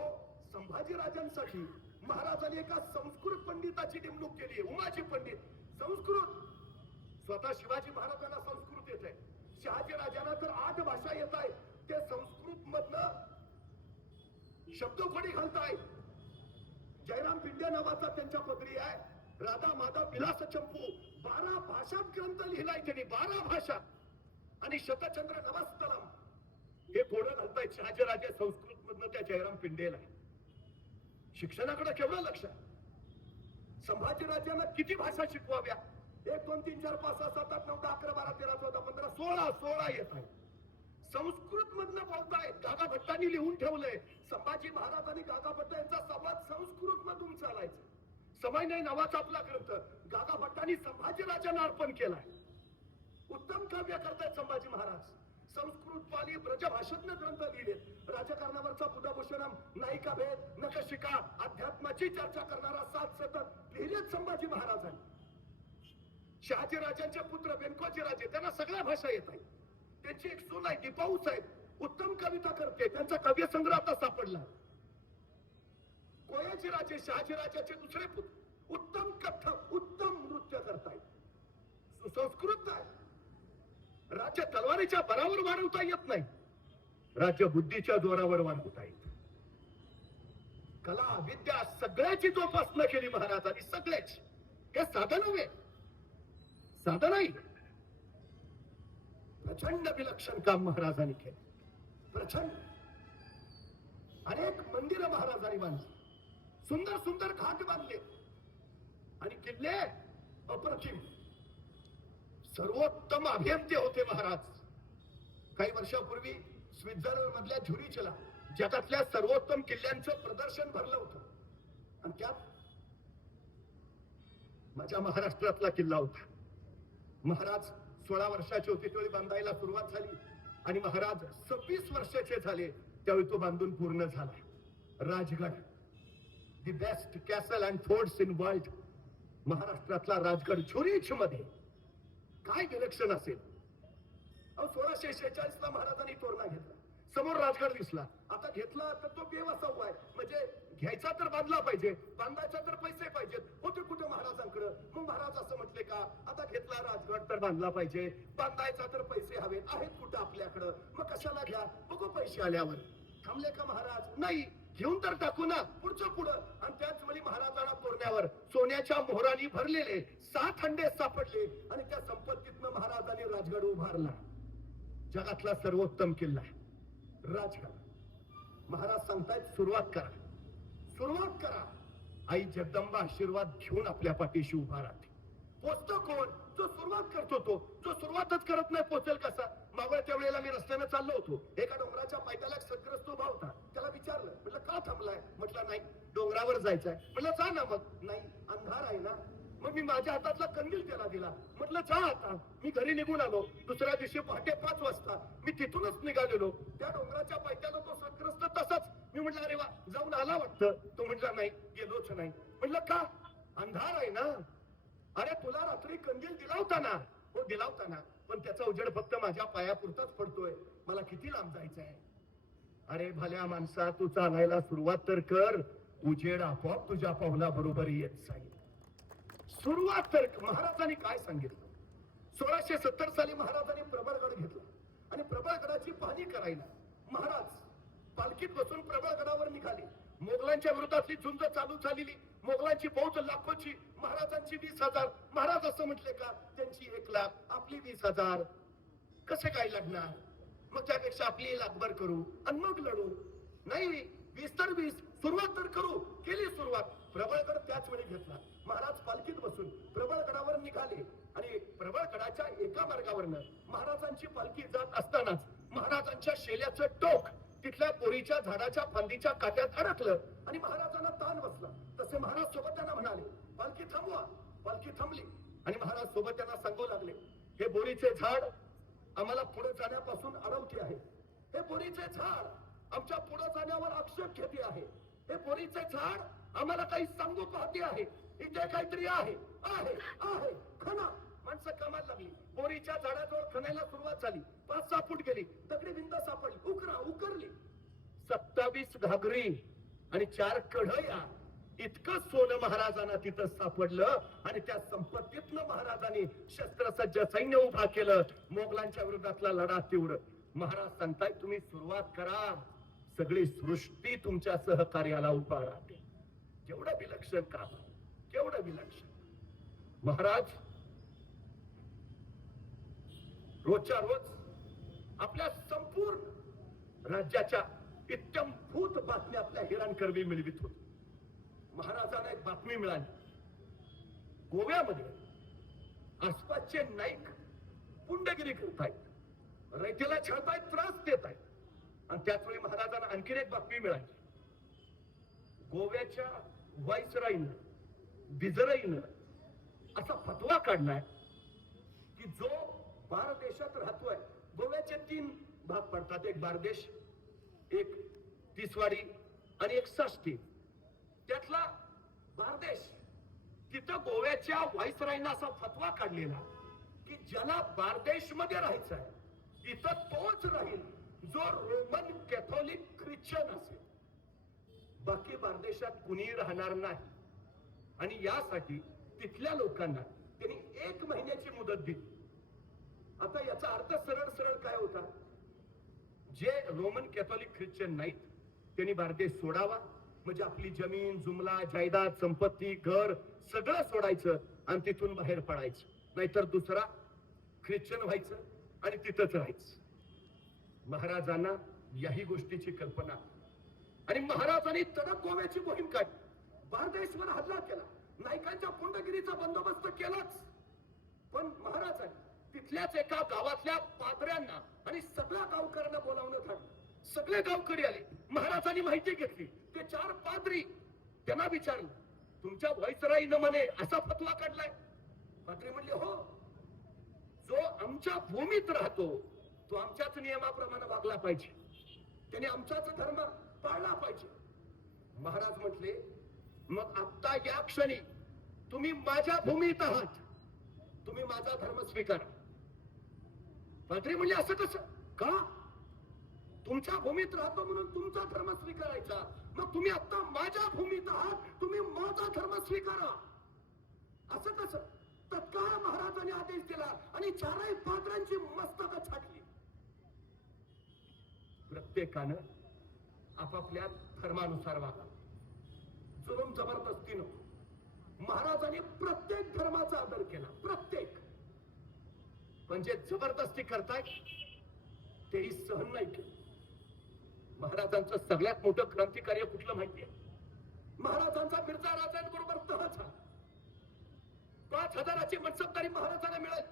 संभाजी राजांसाठी महाराजांनी एका संस्कृत पंडिताची नेमणूक केली, उमाजी पंडित. संस्कृत, स्वतः शिवाजी महाराजांना संस्कृत येत आहे, शहाजी राजांना तर 8 भाषा येत आहे. ते संस्कृत मधनं शब्दकोडी घालताय. जयराम पिंड्या नावाचा त्यांच्या पदरी आहे. राधा माधव विलास चंपू 12 भाषात ग्रंथ लिहिलाय त्यांनी, 12 भाषा. आणि शतचंद्र नवस्तलम हे घोडं घालतायत शहाजीराजे संस्कृत मधनं त्या जयराम पिंडेला. शिक्षणाकडे केवढं लक्ष आहे. संभाजी राजांना किती भाषा शिकवाव्या? 1 2 3 4 5 6 7 8 9 10 11 12 13 14 15 16 येत आहे. संस्कृत मधनं बोलतायत. गागा भट्टांनी लिहून ठेवलंय, संभाजी महाराज आणि गागा भट्ट यांचा संवाद संस्कृत मधून चालायचा. समय नाही नावाचा आपला ग्रंथ गागा भट्टांनी संभाजी राजांना अर्पण केलाय. उत्तम काव्य करतायत संभाजी महाराज. संस्कृत पाली ब्रजभाषेतनं ग्रंथ लिहिलेत. राजकारणावरचा बुधभूषणम, नायिका भेद, नखशिका, अध्यात्माची चर्चा करणारा 7 शतक लिहिलेत संभाजी महाराजांनी. शहाजी राजांचे पुत्र व्यंकोजी राजे, त्यांना सगळ्या भाषा येत आहेत. त्यांची एक सून आहे दीपाऊ साहेब, उत्तम कविता करते, त्यांचा काव्य संग्रह आता सापडला. कोयाजी राजे, शहाजी राजाचे दुसरे पुत्र, उत्तम कथक, उत्तम नृत्य करतायत. सुसंस्कृत आहे. राज्य तलवारीच्या बरावर वाढवता येत नाही, राज्य बुद्धीच्या जोरावर वाढवता येत. कला विद्या सगळ्याची जोपासना केली महाराजांनी, सगळ्याची. हे साधन नव्हे, साधन नाही. प्रचंड विलक्षण काम महाराजांनी केले. प्रचंड. अनेक मंदिरं महाराजांनी बांधली, सुंदर सुंदर घाट बांधले आणि किल्ले अप्रतिम. सर्वोत्तम अभियंते होते महाराज. काही वर्षापूर्वी स्वित्झर्लंड मधल्या झुरिचला जगातल्या सर्वोत्तम किल्ल्यांचं प्रदर्शन भरलं होतं. आणि त्यात माझ्या महाराष्ट्रातला किल्ला होता. महाराज 16 वर्षाचे होते त्यावेळी बांधायला सुरुवात झाली आणि महाराज 26 वर्षाचे झाले त्यावेळी तो बांधून पूर्ण झाला. Rajgad, the best castle and forts in world. महाराष्ट्रातला राजगड झुरिच मध्ये काय विलक्षण असेल. 1646 ला महाराजांनी तोरणा घेतला, समोर राजगड दिसला. आता घेतला तर तो बेवसाव आहे, म्हणजे घ्यायचा तर बांधला पाहिजे, बांधायचा तर पैसे पाहिजेत. होते कुठे महाराजांकडे. मग महाराज असं म्हटले का, आता घेतला राजगड तर बांधला पाहिजे, बांधायचा तर पैसे हवेत, आहेत कुठं आपल्याकडं, मग कशाला घ्या, बघू पैसे आल्यावर. थांबले का महाराज? नाही, घेऊन तर टाकू ना, पुढचं पुढं. आणि त्याच वेळी महाराजांना तोरण्यावर सोन्याच्या मोहरांनी भरलेले 7 हंडे सापडले आणि त्या संपत्तीतनं महाराजांनी राजगड उभारला. जगातला सर्वोत्तम किल्ला राजगड. महाराज सांगतायत सुरुवात करा, सुरुवात करा. आई जगदंबा आशीर्वाद घेऊन आपल्या पाठीशी उभा राहते. पोचतो कोण? जो सुरुवात करतो तो. जो सुरुवातच करत नाही पोचेल कसा? मावळत्या वेळेला मी रस्त्याने चाललो होतो, एका डोंगराच्या पायथ्याला एक सदग्रस्त उभा होता. त्याला विचारलं, म्हटलं का थांबलाय? म्हटलं नाही, डोंगरावर जायचंय. म्हटलं जा ना मग. नाही, अंधार आहे ना. मग मी माझ्या हातातला कंदील त्याला दिला. म्हटलं जा आता. मी घरी निघून आलो. दुसऱ्या दिवशी पहाटे 5 वाजता मी तिथूनच निघालेलो. त्या डोंगराच्या पायथ्याला तो सदग्रस्त तसाच. मी म्हटलं अरे वा, जाऊन आला वाटतं. तो म्हटला नाही, गेलोच नाही. म्हटलं का? अंधार आहे ना. अरे तुला रात्री कंदील दिला होता ना. हो दिला होता ना, पण त्याचा उजेड फक्त माझ्या पायापुरताच पडतोय. मला किती लांब जायचंय? अरे भल्या माणसा, तू चालायला सुरुवात तर कर. उजेड आपोआप तुझ्या पावला बरोबर येत जाईल. सुरुवात तर. महाराजांनी काय सांगितलं? 1670 साली महाराजांनी प्रबळगड घेतला आणि प्रबळगडाची पाहणी करायला महाराज पालखीत बसून प्रबळगडावर निघाले. मोगलांच्या विरोधातली झुंज चालू झालेली. मोगलांची फौज लाखोची, महाराजांची 20,000. महाराज असं म्हटले का त्यांची 1,00,000, आपली 20,000. कसे काय लढणार? मग त्यापेक्षा आपली लाखभर करू आणि मग लढू. नाही, 20 तर 20, सुरुवात तर करू. केली सुरुवात. प्रबळगड त्याच वेळी घेतला. महाराज पालखीत बसून प्रबळगडावर निघाले आणि प्रबळगडाच्या एका मार्गावरनं महाराजांची पालखी जात असतानाच महाराजांच्या शेल्याचं टोक तिथल्या बोरीच्या झाडाच्या फांदीच्या काट्यात अडकलं आणि महाराजांना ताण बसला. तसे महाराज सोबत त्यांना म्हणाले, पालखी थांबवा. पालखी थांबली आणि महाराज सोबत त्यांना सांगू लागले, हे बोरीचे झाड आम्हाला पुढे जाण्यापासून अडवते आहे. हे बोरीचे झाड आमच्या पुढे जाण्यावर आक्षेप घेते आहे. हे बोरीचे झाड आम्हाला काही सांगू पाहते आहे. इथे काहीतरी आहे आहे आहे. खणा. माणसं कामाला लागली. बोरीच्या झाडाजवळ खणायला सुरुवात झाली. 5-6 फूट गेली. दगडी भिंत सापडली. उकरली. 27 घागरी आणि 4 कढया इतकं सोनं महाराजांना तिथं सापडलं आणि त्या संपत्तीतनं महाराजांनी शस्त्रसज्ज सैन्य उभा केलं. मोगलांच्या विरोधातला लढा तीव्र. महाराज सांगताय तुम्ही सुरुवात करा, सगळी सृष्टी तुमच्या सहकार्याला उभा राहते. केवढं विलक्षण काम, केवढं विलक्षण. महाराज रोजच्या रोज आपल्या संपूर्ण राज्याच्या इत्यंभूत बातम्या आपल्या हिराणकरवी मिळवित होते. महाराजांना एक बातमी मिळाली, गोव्यामध्ये आसपासचे नाईक पुंडगिरी करतायत, रयतेला छळतायत, त्रास देत आहेत. आणि त्याच वेळी महाराजांना आणखीन एक बातमी मिळाली, गोव्याच्या व्हाईसराईनं बिजराईनं असा फतवा काढलाय की जो बारदेशात राहतोय, गोव्याचे 3 भाग पडतात, एक बारदेश, एक तिसवाडी आणि एक साष्टी. त्यातला बारदेश, तिथं गोव्याच्या व्हाईसराईनं असा फतवा काढलेला की ज्याला बारदेश मध्ये राहायचंय तिथं तोच राहील जो रोमन कॅथोलिक ख्रिश्चन असेल. बाकी बारदेशात कुणी राहणार नाही. आणि यासाठी तिथल्या लोकांना त्यांनी 1 महिन्याची मुदत दिली. आता याचा अर्थ सरळ सरळ काय होता? जे रोमन कॅथोलिक ख्रिश्चन नाहीत त्यांनी बारदेश सोडावा. म्हणजे आपली जमीन जुमला जायदाद संपत्ती घर सगळं सोडायचं आणि तिथून बाहेर पडायचं. नाहीतर दुसरा ख्रिश्चन व्हायचं आणि तिथंच राहायचं. महाराजांना याही गोष्टीची कल्पना आणि महाराजांनी तडक गोव्याची मोहीम काढली. बारदेशवर हल्ला केला. नायकांच्या पुंडगिरीचा बंदोबस्त केलाच. पण महाराजांनी तिथल्याच एका गावातल्या पादऱ्यांना आणि सगळ्या गावकऱ्यांना बोलावण्यात आलं. सगळे गावकरी आले. महाराजांनी माहिती घेतली. ते 4 पादरी त्यांना विचारलं, तुमच्या व्हाईसराईनं म्हणे असा फतवा काढलाय? पादरी म्हणले हो, जो आमच्या भूमीत राहतो तो आमच्याच नियमाप्रमाणे वागला पाहिजे, त्याने आमचाच धर्म पाळला पाहिजे. महाराज म्हटले, मग आता या क्षणी तुम्ही माझ्या भूमीत आहात, तुम्ही माझा धर्म स्वीकारा. पादरी म्हणले असं कसं? का? तुमच्या भूमीत राहतो म्हणून तुमचा धर्म स्वीकारायचा. मग तुम्ही आता माझ्या भूमीत आहात, तुम्ही माझा धर्म स्वीकारा. असं कसं? तत्काळ महाराजांनी आदेश दिला आणि 4ही पादरांची मस्तक छाटली. प्रत्येकानं आपापल्या धर्मानुसार वागा, जुलूम जबरदस्ती नको. महाराजांनी प्रत्येक धर्माचा आदर केला, प्रत्येक. पण जे जबरदस्ती करतायत तेही सहन नाही केलं. महाराजांचं सगळ्यात मोठं क्रांतिकार्य कुठलं माहितीये? महाराजांचा मिर्झा राजांबरोबर तह झाला. 5,000ची मनसबदारी महाराजांना मिळाली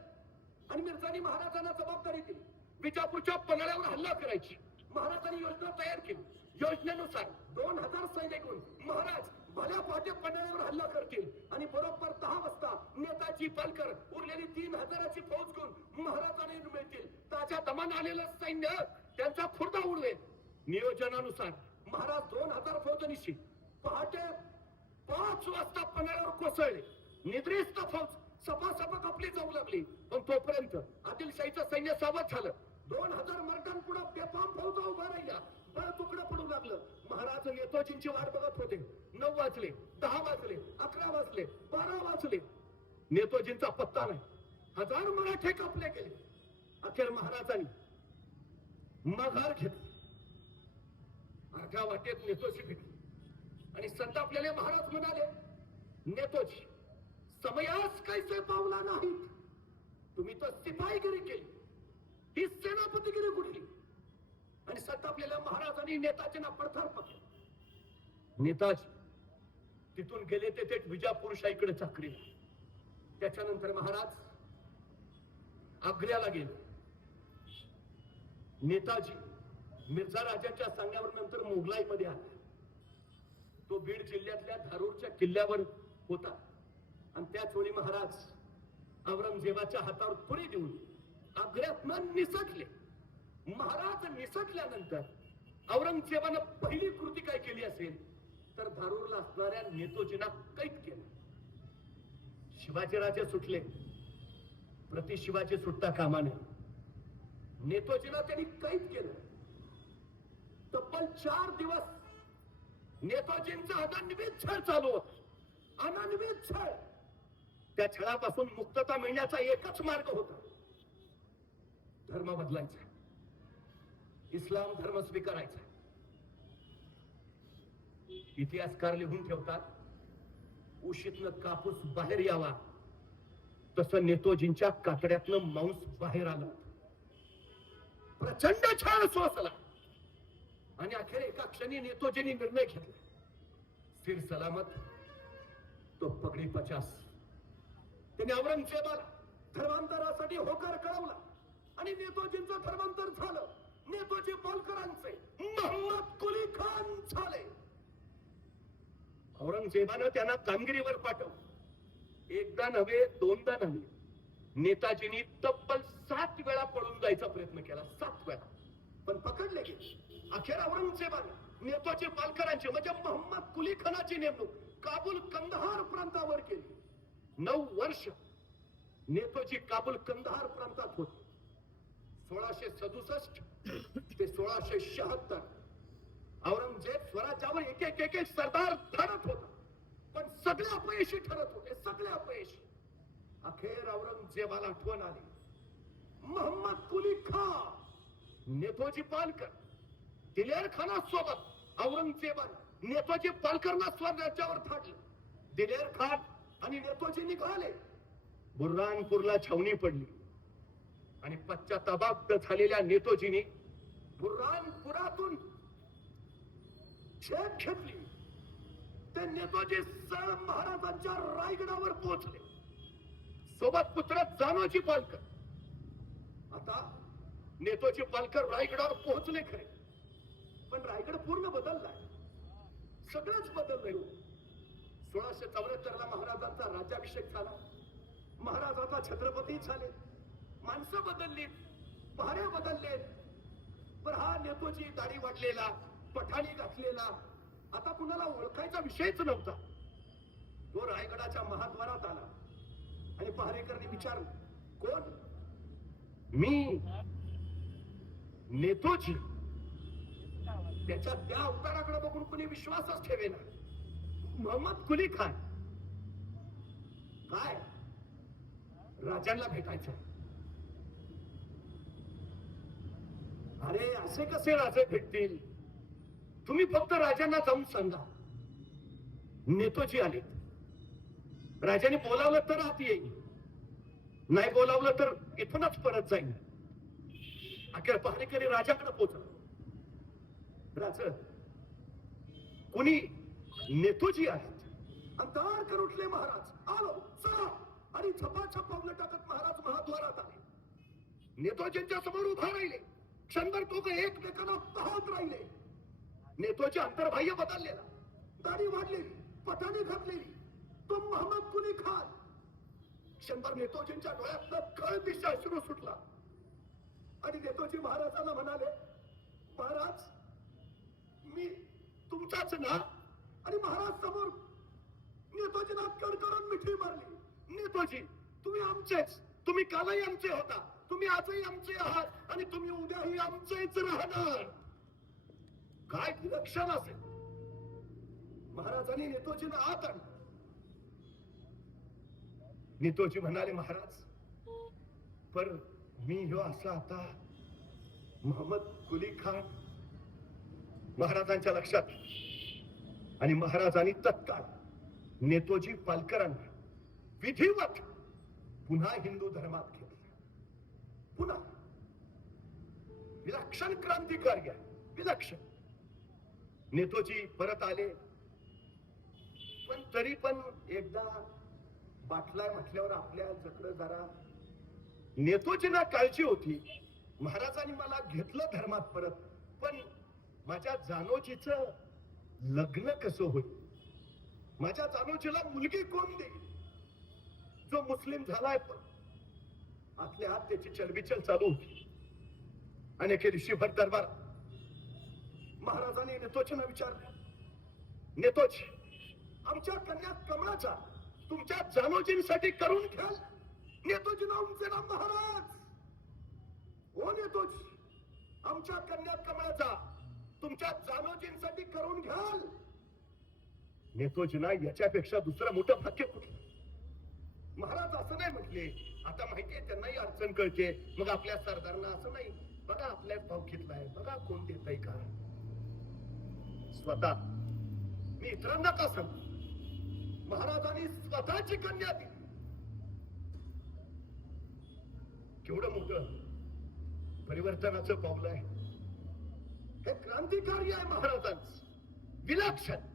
आणि मिर्झांनी महाराजांना जबाबदारी दिली. विजापूरच्या पन्हाळ्यावर हल्ला करायची महाराजांनी योजना तयार केली. योजनेनुसार 2,000 सैनिक महाराज भल्या पहाटे पन्हाळ्यावर हल्ला करतील आणि बरोबर 10 वाजता नेताजी पालकर उरलेली 3,000ची फौज घेऊन महाराजांना मिळतील. ताज्या दमानं आलेलं सैन्य त्यांचा खुर्दा उडवेल. नियोजनानुसार महाराज 2,000 फौजनिशी पहाटे 5 वाजता पन्हाळ्यावर कोसळले. निद्रिस्त फौज सपासप आपली जाऊ लागली. पण तोपर्यंत आदिलशाहीचं सैन्य सावध झालं. 2,000 मर्दांपुढे बेफाम फौज उभा राहिल्या. बळ तुकडं पडू लागलं. महाराज नेताजींची वाट बघत होते. 9 वाजले, 10 वाजले, 11 वाजले, 12 वाजले. नेताजींचा पत्ता नाही. 1000 मराठे कापले गेले. अखेर महाराजांनी माघार घेतली. अर्ध्या वाटेत नेतोजी भेटली आणि संतापलेले महाराज म्हणाले, नेतोजी, समयास कैसे पावला नाही. तुम्ही तर सिपाहीगिरी केली, ही सेनापतीगिरी कुठली. आणि संतापलेल्या महाराजांनी नेताजींना पडथार पकडले. नेताजी तिथून गेले ते थेट विजापूरशाहीकडे चाकरीला. त्याच्यानंतर महाराज आग्र्याला गेले. नेताजी मिर्झा राजाच्या सांगण्यावर नंतर मोगलाईमध्ये आला. तो बीड जिल्ह्यातल्या धारूरच्या किल्ल्यावर होता आणि त्याच वेळी महाराज औरंगजेबाच्या हातावर पुरी देऊन आग्र्यातनं निसटले. महाराज निसटल्यानंतर औरंगजेबानं पहिली कृती काय केली असेल तर धारूरला असणाऱ्या नेतोजींना कैद केलं. शिवाजी राजे सुटले, प्रति शिवाजी सुटता कामा नये. नेतोजींना त्यांनी कैद केलं. तब्बल 4 दिवस नेताजींचा अनन्वित छळ चालू होता. अनन्वित छळ. त्या छळापासून मुक्तता मिळण्याचा एकच मार्ग होता, धर्म बदलायचा, इस्लाम धर्म स्वीकारायचा. इतिहासकार लिहून ठेवतात, उशीतनं कापूस बाहेर यावा तसं नेतोजींच्या कातड्यातनं मांस बाहेर आलं. प्रचंड छळ सोसला आणि अखेर एका क्षणी नेतोजींनी निर्णय घेतला, फिर सलामत तो पगडी 50. त्याने औरंगजेबाला धर्मांतरासाठी होकार कळवला आणि नेतोजींचं धर्मांतर झालं. नेतोजी पालकरांचे मोहम्मद कुली खान झाले. औरंगजेबानं त्यांना कामगिरीवर पाठवलं. एकदा नव्हे, दोनदा नव्हे, नेताजींनी तब्बल 7 वेळा पळून जायचा प्रयत्न केला. 7 वेळा, पण पकडले गेले. अखेर औरंगजेबाने नेताजी पालकरांची म्हणजे मोहम्मद कुली खानाची नेमणूक काबूल कंदहार प्रांतावर केली. 9 वर्ष नेताजी काबूल कंदहार प्रांतात होते. 1667 ते 1676 औरंगजेब स्वराज्यावर एक एक सरदार ठरत होता, पण सगळे अपयशी ठरत होते, सगळे अपयशी. अखेर औरंगजेबाला आठवण आली, मोहम्मद कुली खान, नेताजी पालकर, दिलेर खाना सोबत औरंगजेबाने नेताजी पालकरला स्वराज्यावर धाडलं. दिलेर खान आणि नेताजी निघाले. बुर्हानपूरला छावणी पडली आणि पश्चातापात झालेल्या नेताजींनी बुर्हानपुरातून झेप घेतली. ते नेताजी सरळ महाराजांच्या रायगडावर पोहोचले, सोबत पुत्र जानोजी पालकर. आता नेताजी पालकर रायगडावर पोहोचले खरे, पण रायगड पूर्ण बदललाय, सगळंच बदललंय. 1674 ला महाराजांचा राज्याभिषेक झाला. महाराज आता छत्रपती झाले. माणसं बदलली, पहाऱ्या बदलले. पण हा नेताजी दाढी वाढलेला, पठाणी घातलेला, आता कुणाला ओळखायचा विषयच नव्हता. तो रायगडाच्या महाद्वारात आला आणि पहारेकरांनी विचारलं, कोण? मी नेताजी. त्याच्या त्या अवताराकडे बघून कुणी विश्वासच ठेवेना. मोहम्मद कुली खान. काय? राजांना भेटायचं. अरे असे कसे राजे भेटतील? तुम्ही फक्त राजांना जाऊन सांगा नेताजी आले. राजाने बोलावलं तर आत येईल, नाही बोलावलं तर इथूनच परत जाईल. अखेर पहारेकरी राजाकडे पोहोचला. राजा, कोणी नेताजी आहेत. अंधार कर उठले महाराज. आलो, चला. आणि झपाझप पावलं टाकत महाराज महाद्वारात आले. नेतोजींच्या समोर उभा राहिले. क्षणभर दोघं एकमेकांना पाहत राहिले. नेतोजी अंतर्बाह्य बदललेला, दाढी वाढलेली, पठाणी घातलेली, तो मोहम्मद कुली खान. क्षणभर नेतोजींच्या डोळ्यातनं खळदिशा अश्रू सुटला आणि नेतोजी महाराजांना म्हणाले, महाराज मी तुमचाच ना. आणि महाराज समोर नेतोजींना कडकडून मिठी मारली. नेतोजी तुम्ही आमचेच, तुम्ही कालही आमचे होता, तुम्ही आजही आमचे आहात आणि तुम्ही उद्याही आमचेच राहणार. काय विलक्षण असेल. महाराजांनी नेतोजींना आत आणलं. नेतोजी म्हणाले, महाराज पर मी ह्यो असा आता मोहम्मद कुली खान. महाराजांच्या लक्षात आणि महाराजांनी तत्काळ नेतोजी पालकरांना विधिवत पुन्हा हिंदू धर्मात घेतले. पुन्हा विलक्षण क्रांतिकारी आहे, विलक्षण. नेतोजी परत आले, पण तरी पण एकदा बाटलाय म्हटल्यावर आपल्या जकडं जरा. नेतोजींना काळजी होती, महाराजांनी मला घेतलं धर्मात परत, पण माझ्या जानोजीचं लग्न कसं होईल, माझ्या जानोजीला मुलगी कोण देईल, जो मुस्लिम झालाय. पण आतल्या आत त्याची चलबिचल चालू होती. आणि एके दिवशी भर दरबार महाराजांनी नेतोजींना विचारलं, नेतोजी आमच्या कन्या कमळाचा तुमच्या जानोजींसाठी करून घ्याल. नेतोजी नामचे नाम महाराज. ओ नेतोजी आमच्या कन्या कमळाचा तुमच्या जानोजींसाठी करून घ्याल. नेतोजींना याच्यापेक्षा दुसरं मोठं भाग्य कुठलं. महाराज असं नाही म्हटले, आता माहितीये त्यांनाही अडचण कळते, मग आपल्या सरदारांना असं नाही, बघा आपल्या भाव घेतलाय, बघा कोण देतय का. स्वतः मी इतरांना का सांगू, महाराजांनी स्वतःची कन्या दिली. केवढं मोठं परिवर्तनाचं पाऊल आहे हे. क्रांतिकारी आहे महाराजांचं, विलक्षण.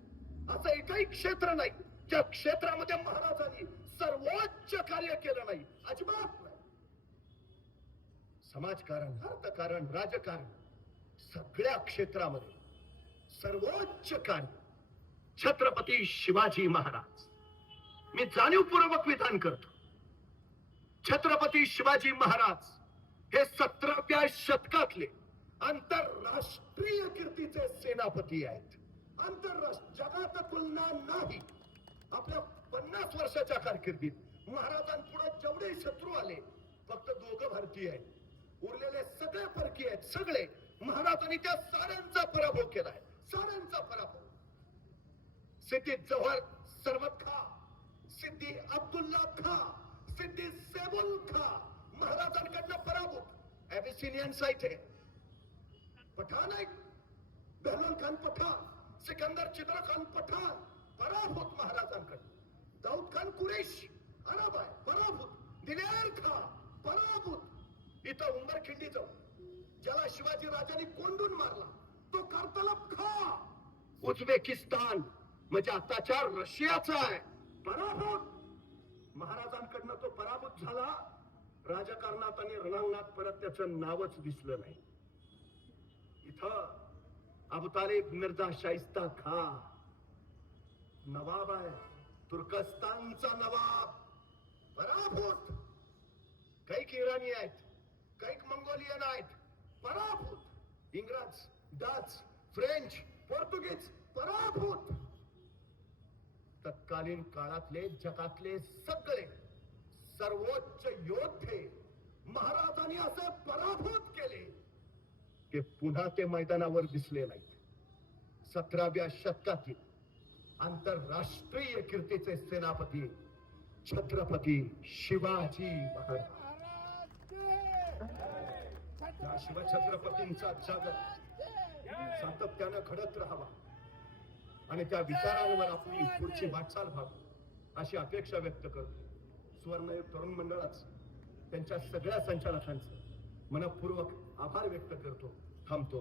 असं एकही क्षेत्र नाही ज्या क्षेत्रामध्ये महाराजांनी सर्वोच्च कार्य केलं नाही, अजिबात नाही. समाजकारण, अर्थकारण, राजकारण, सगळ्या क्षेत्रामध्ये सर्वोच्च कार्य छत्रपती शिवाजी महाराज. मी जाणीवपूर्वक विधान करतो, छत्रपती शिवाजी महाराज हे 17व्या शतकातले आंतरराष्ट्रीय कीर्तीचे सेनापती आहेत. आंतरराष्ट्रीय जगात तुलना नाही. आपल्या 50 वर्षाच्या कारकिर्दीत महाराजांपुढे जेवढे शत्रू आले, फक्त 2 भारतीय आहेत, उरलेले सगळे परकीय आहेत. सगळे महाराजांनी त्या साऱ्यांचा पराभव केलाय, साऱ्यांचा पराभव. सिद्दी जव्हर सरवत खा, सिद्दी अब्दुल्ला खा, सिद्दी सेबुल खा महाराजांकडनं पराभूत. ॲबिसिनियन्स आहेत, पठाण आहेत, बेहलोल खान पठाण, सिकंदर चित्र खान पठाण पराभूत महाराजांकडे. दाऊद खान कुरेशी अरब आहे, पराभूत. दिलेर खा पराभूत. इथं उंबरखिंडी जाऊ, ज्याला शिवाजी राजांनी कोंडून मारला, तो कारतलब खा, उझबेकिस्तान म्हणजे आताच्या रशियाचा आहे, पराभूत. महाराजांकडनं तो पराभूत झाला. राजकारणात आणि रणांगणात परत त्याचं नावच दिसलं नाही. इथं अबू तालिब मिर्झा शाहिस्ता खा नवाब आहे, तुर्कस्तानचा नवाब, पराभूत. कैक इराणी आहेत, कैक मंगोलियन आहेत, पराभूत. इंग्रज, डच, फ्रेंच, पोर्तुगीज पराभूत. तत्कालीन काळातले जगातले सगळे सर्वोच्च योद्धे महाराजांनी असे पराभूत केले की पुन्हा ते मैदानावर दिसले नाहीत. 17व्या शतकातील आंतरराष्ट्रीय कीर्तीचे सेनापती छत्रपती शिवाजी महाराज. त्या शिवछत्रपतींचा जागर सातत्यानं घडत राहावा आणि त्या विचारांवर आपली पुढची वाटचाल व्हावी अशी अपेक्षा व्यक्त करतो. सुवर्णयुग तरुण मंडळाचं, त्यांच्या सगळ्या संचालकांचं मनपूर्वक आभार व्यक्त करतो. थांबतो.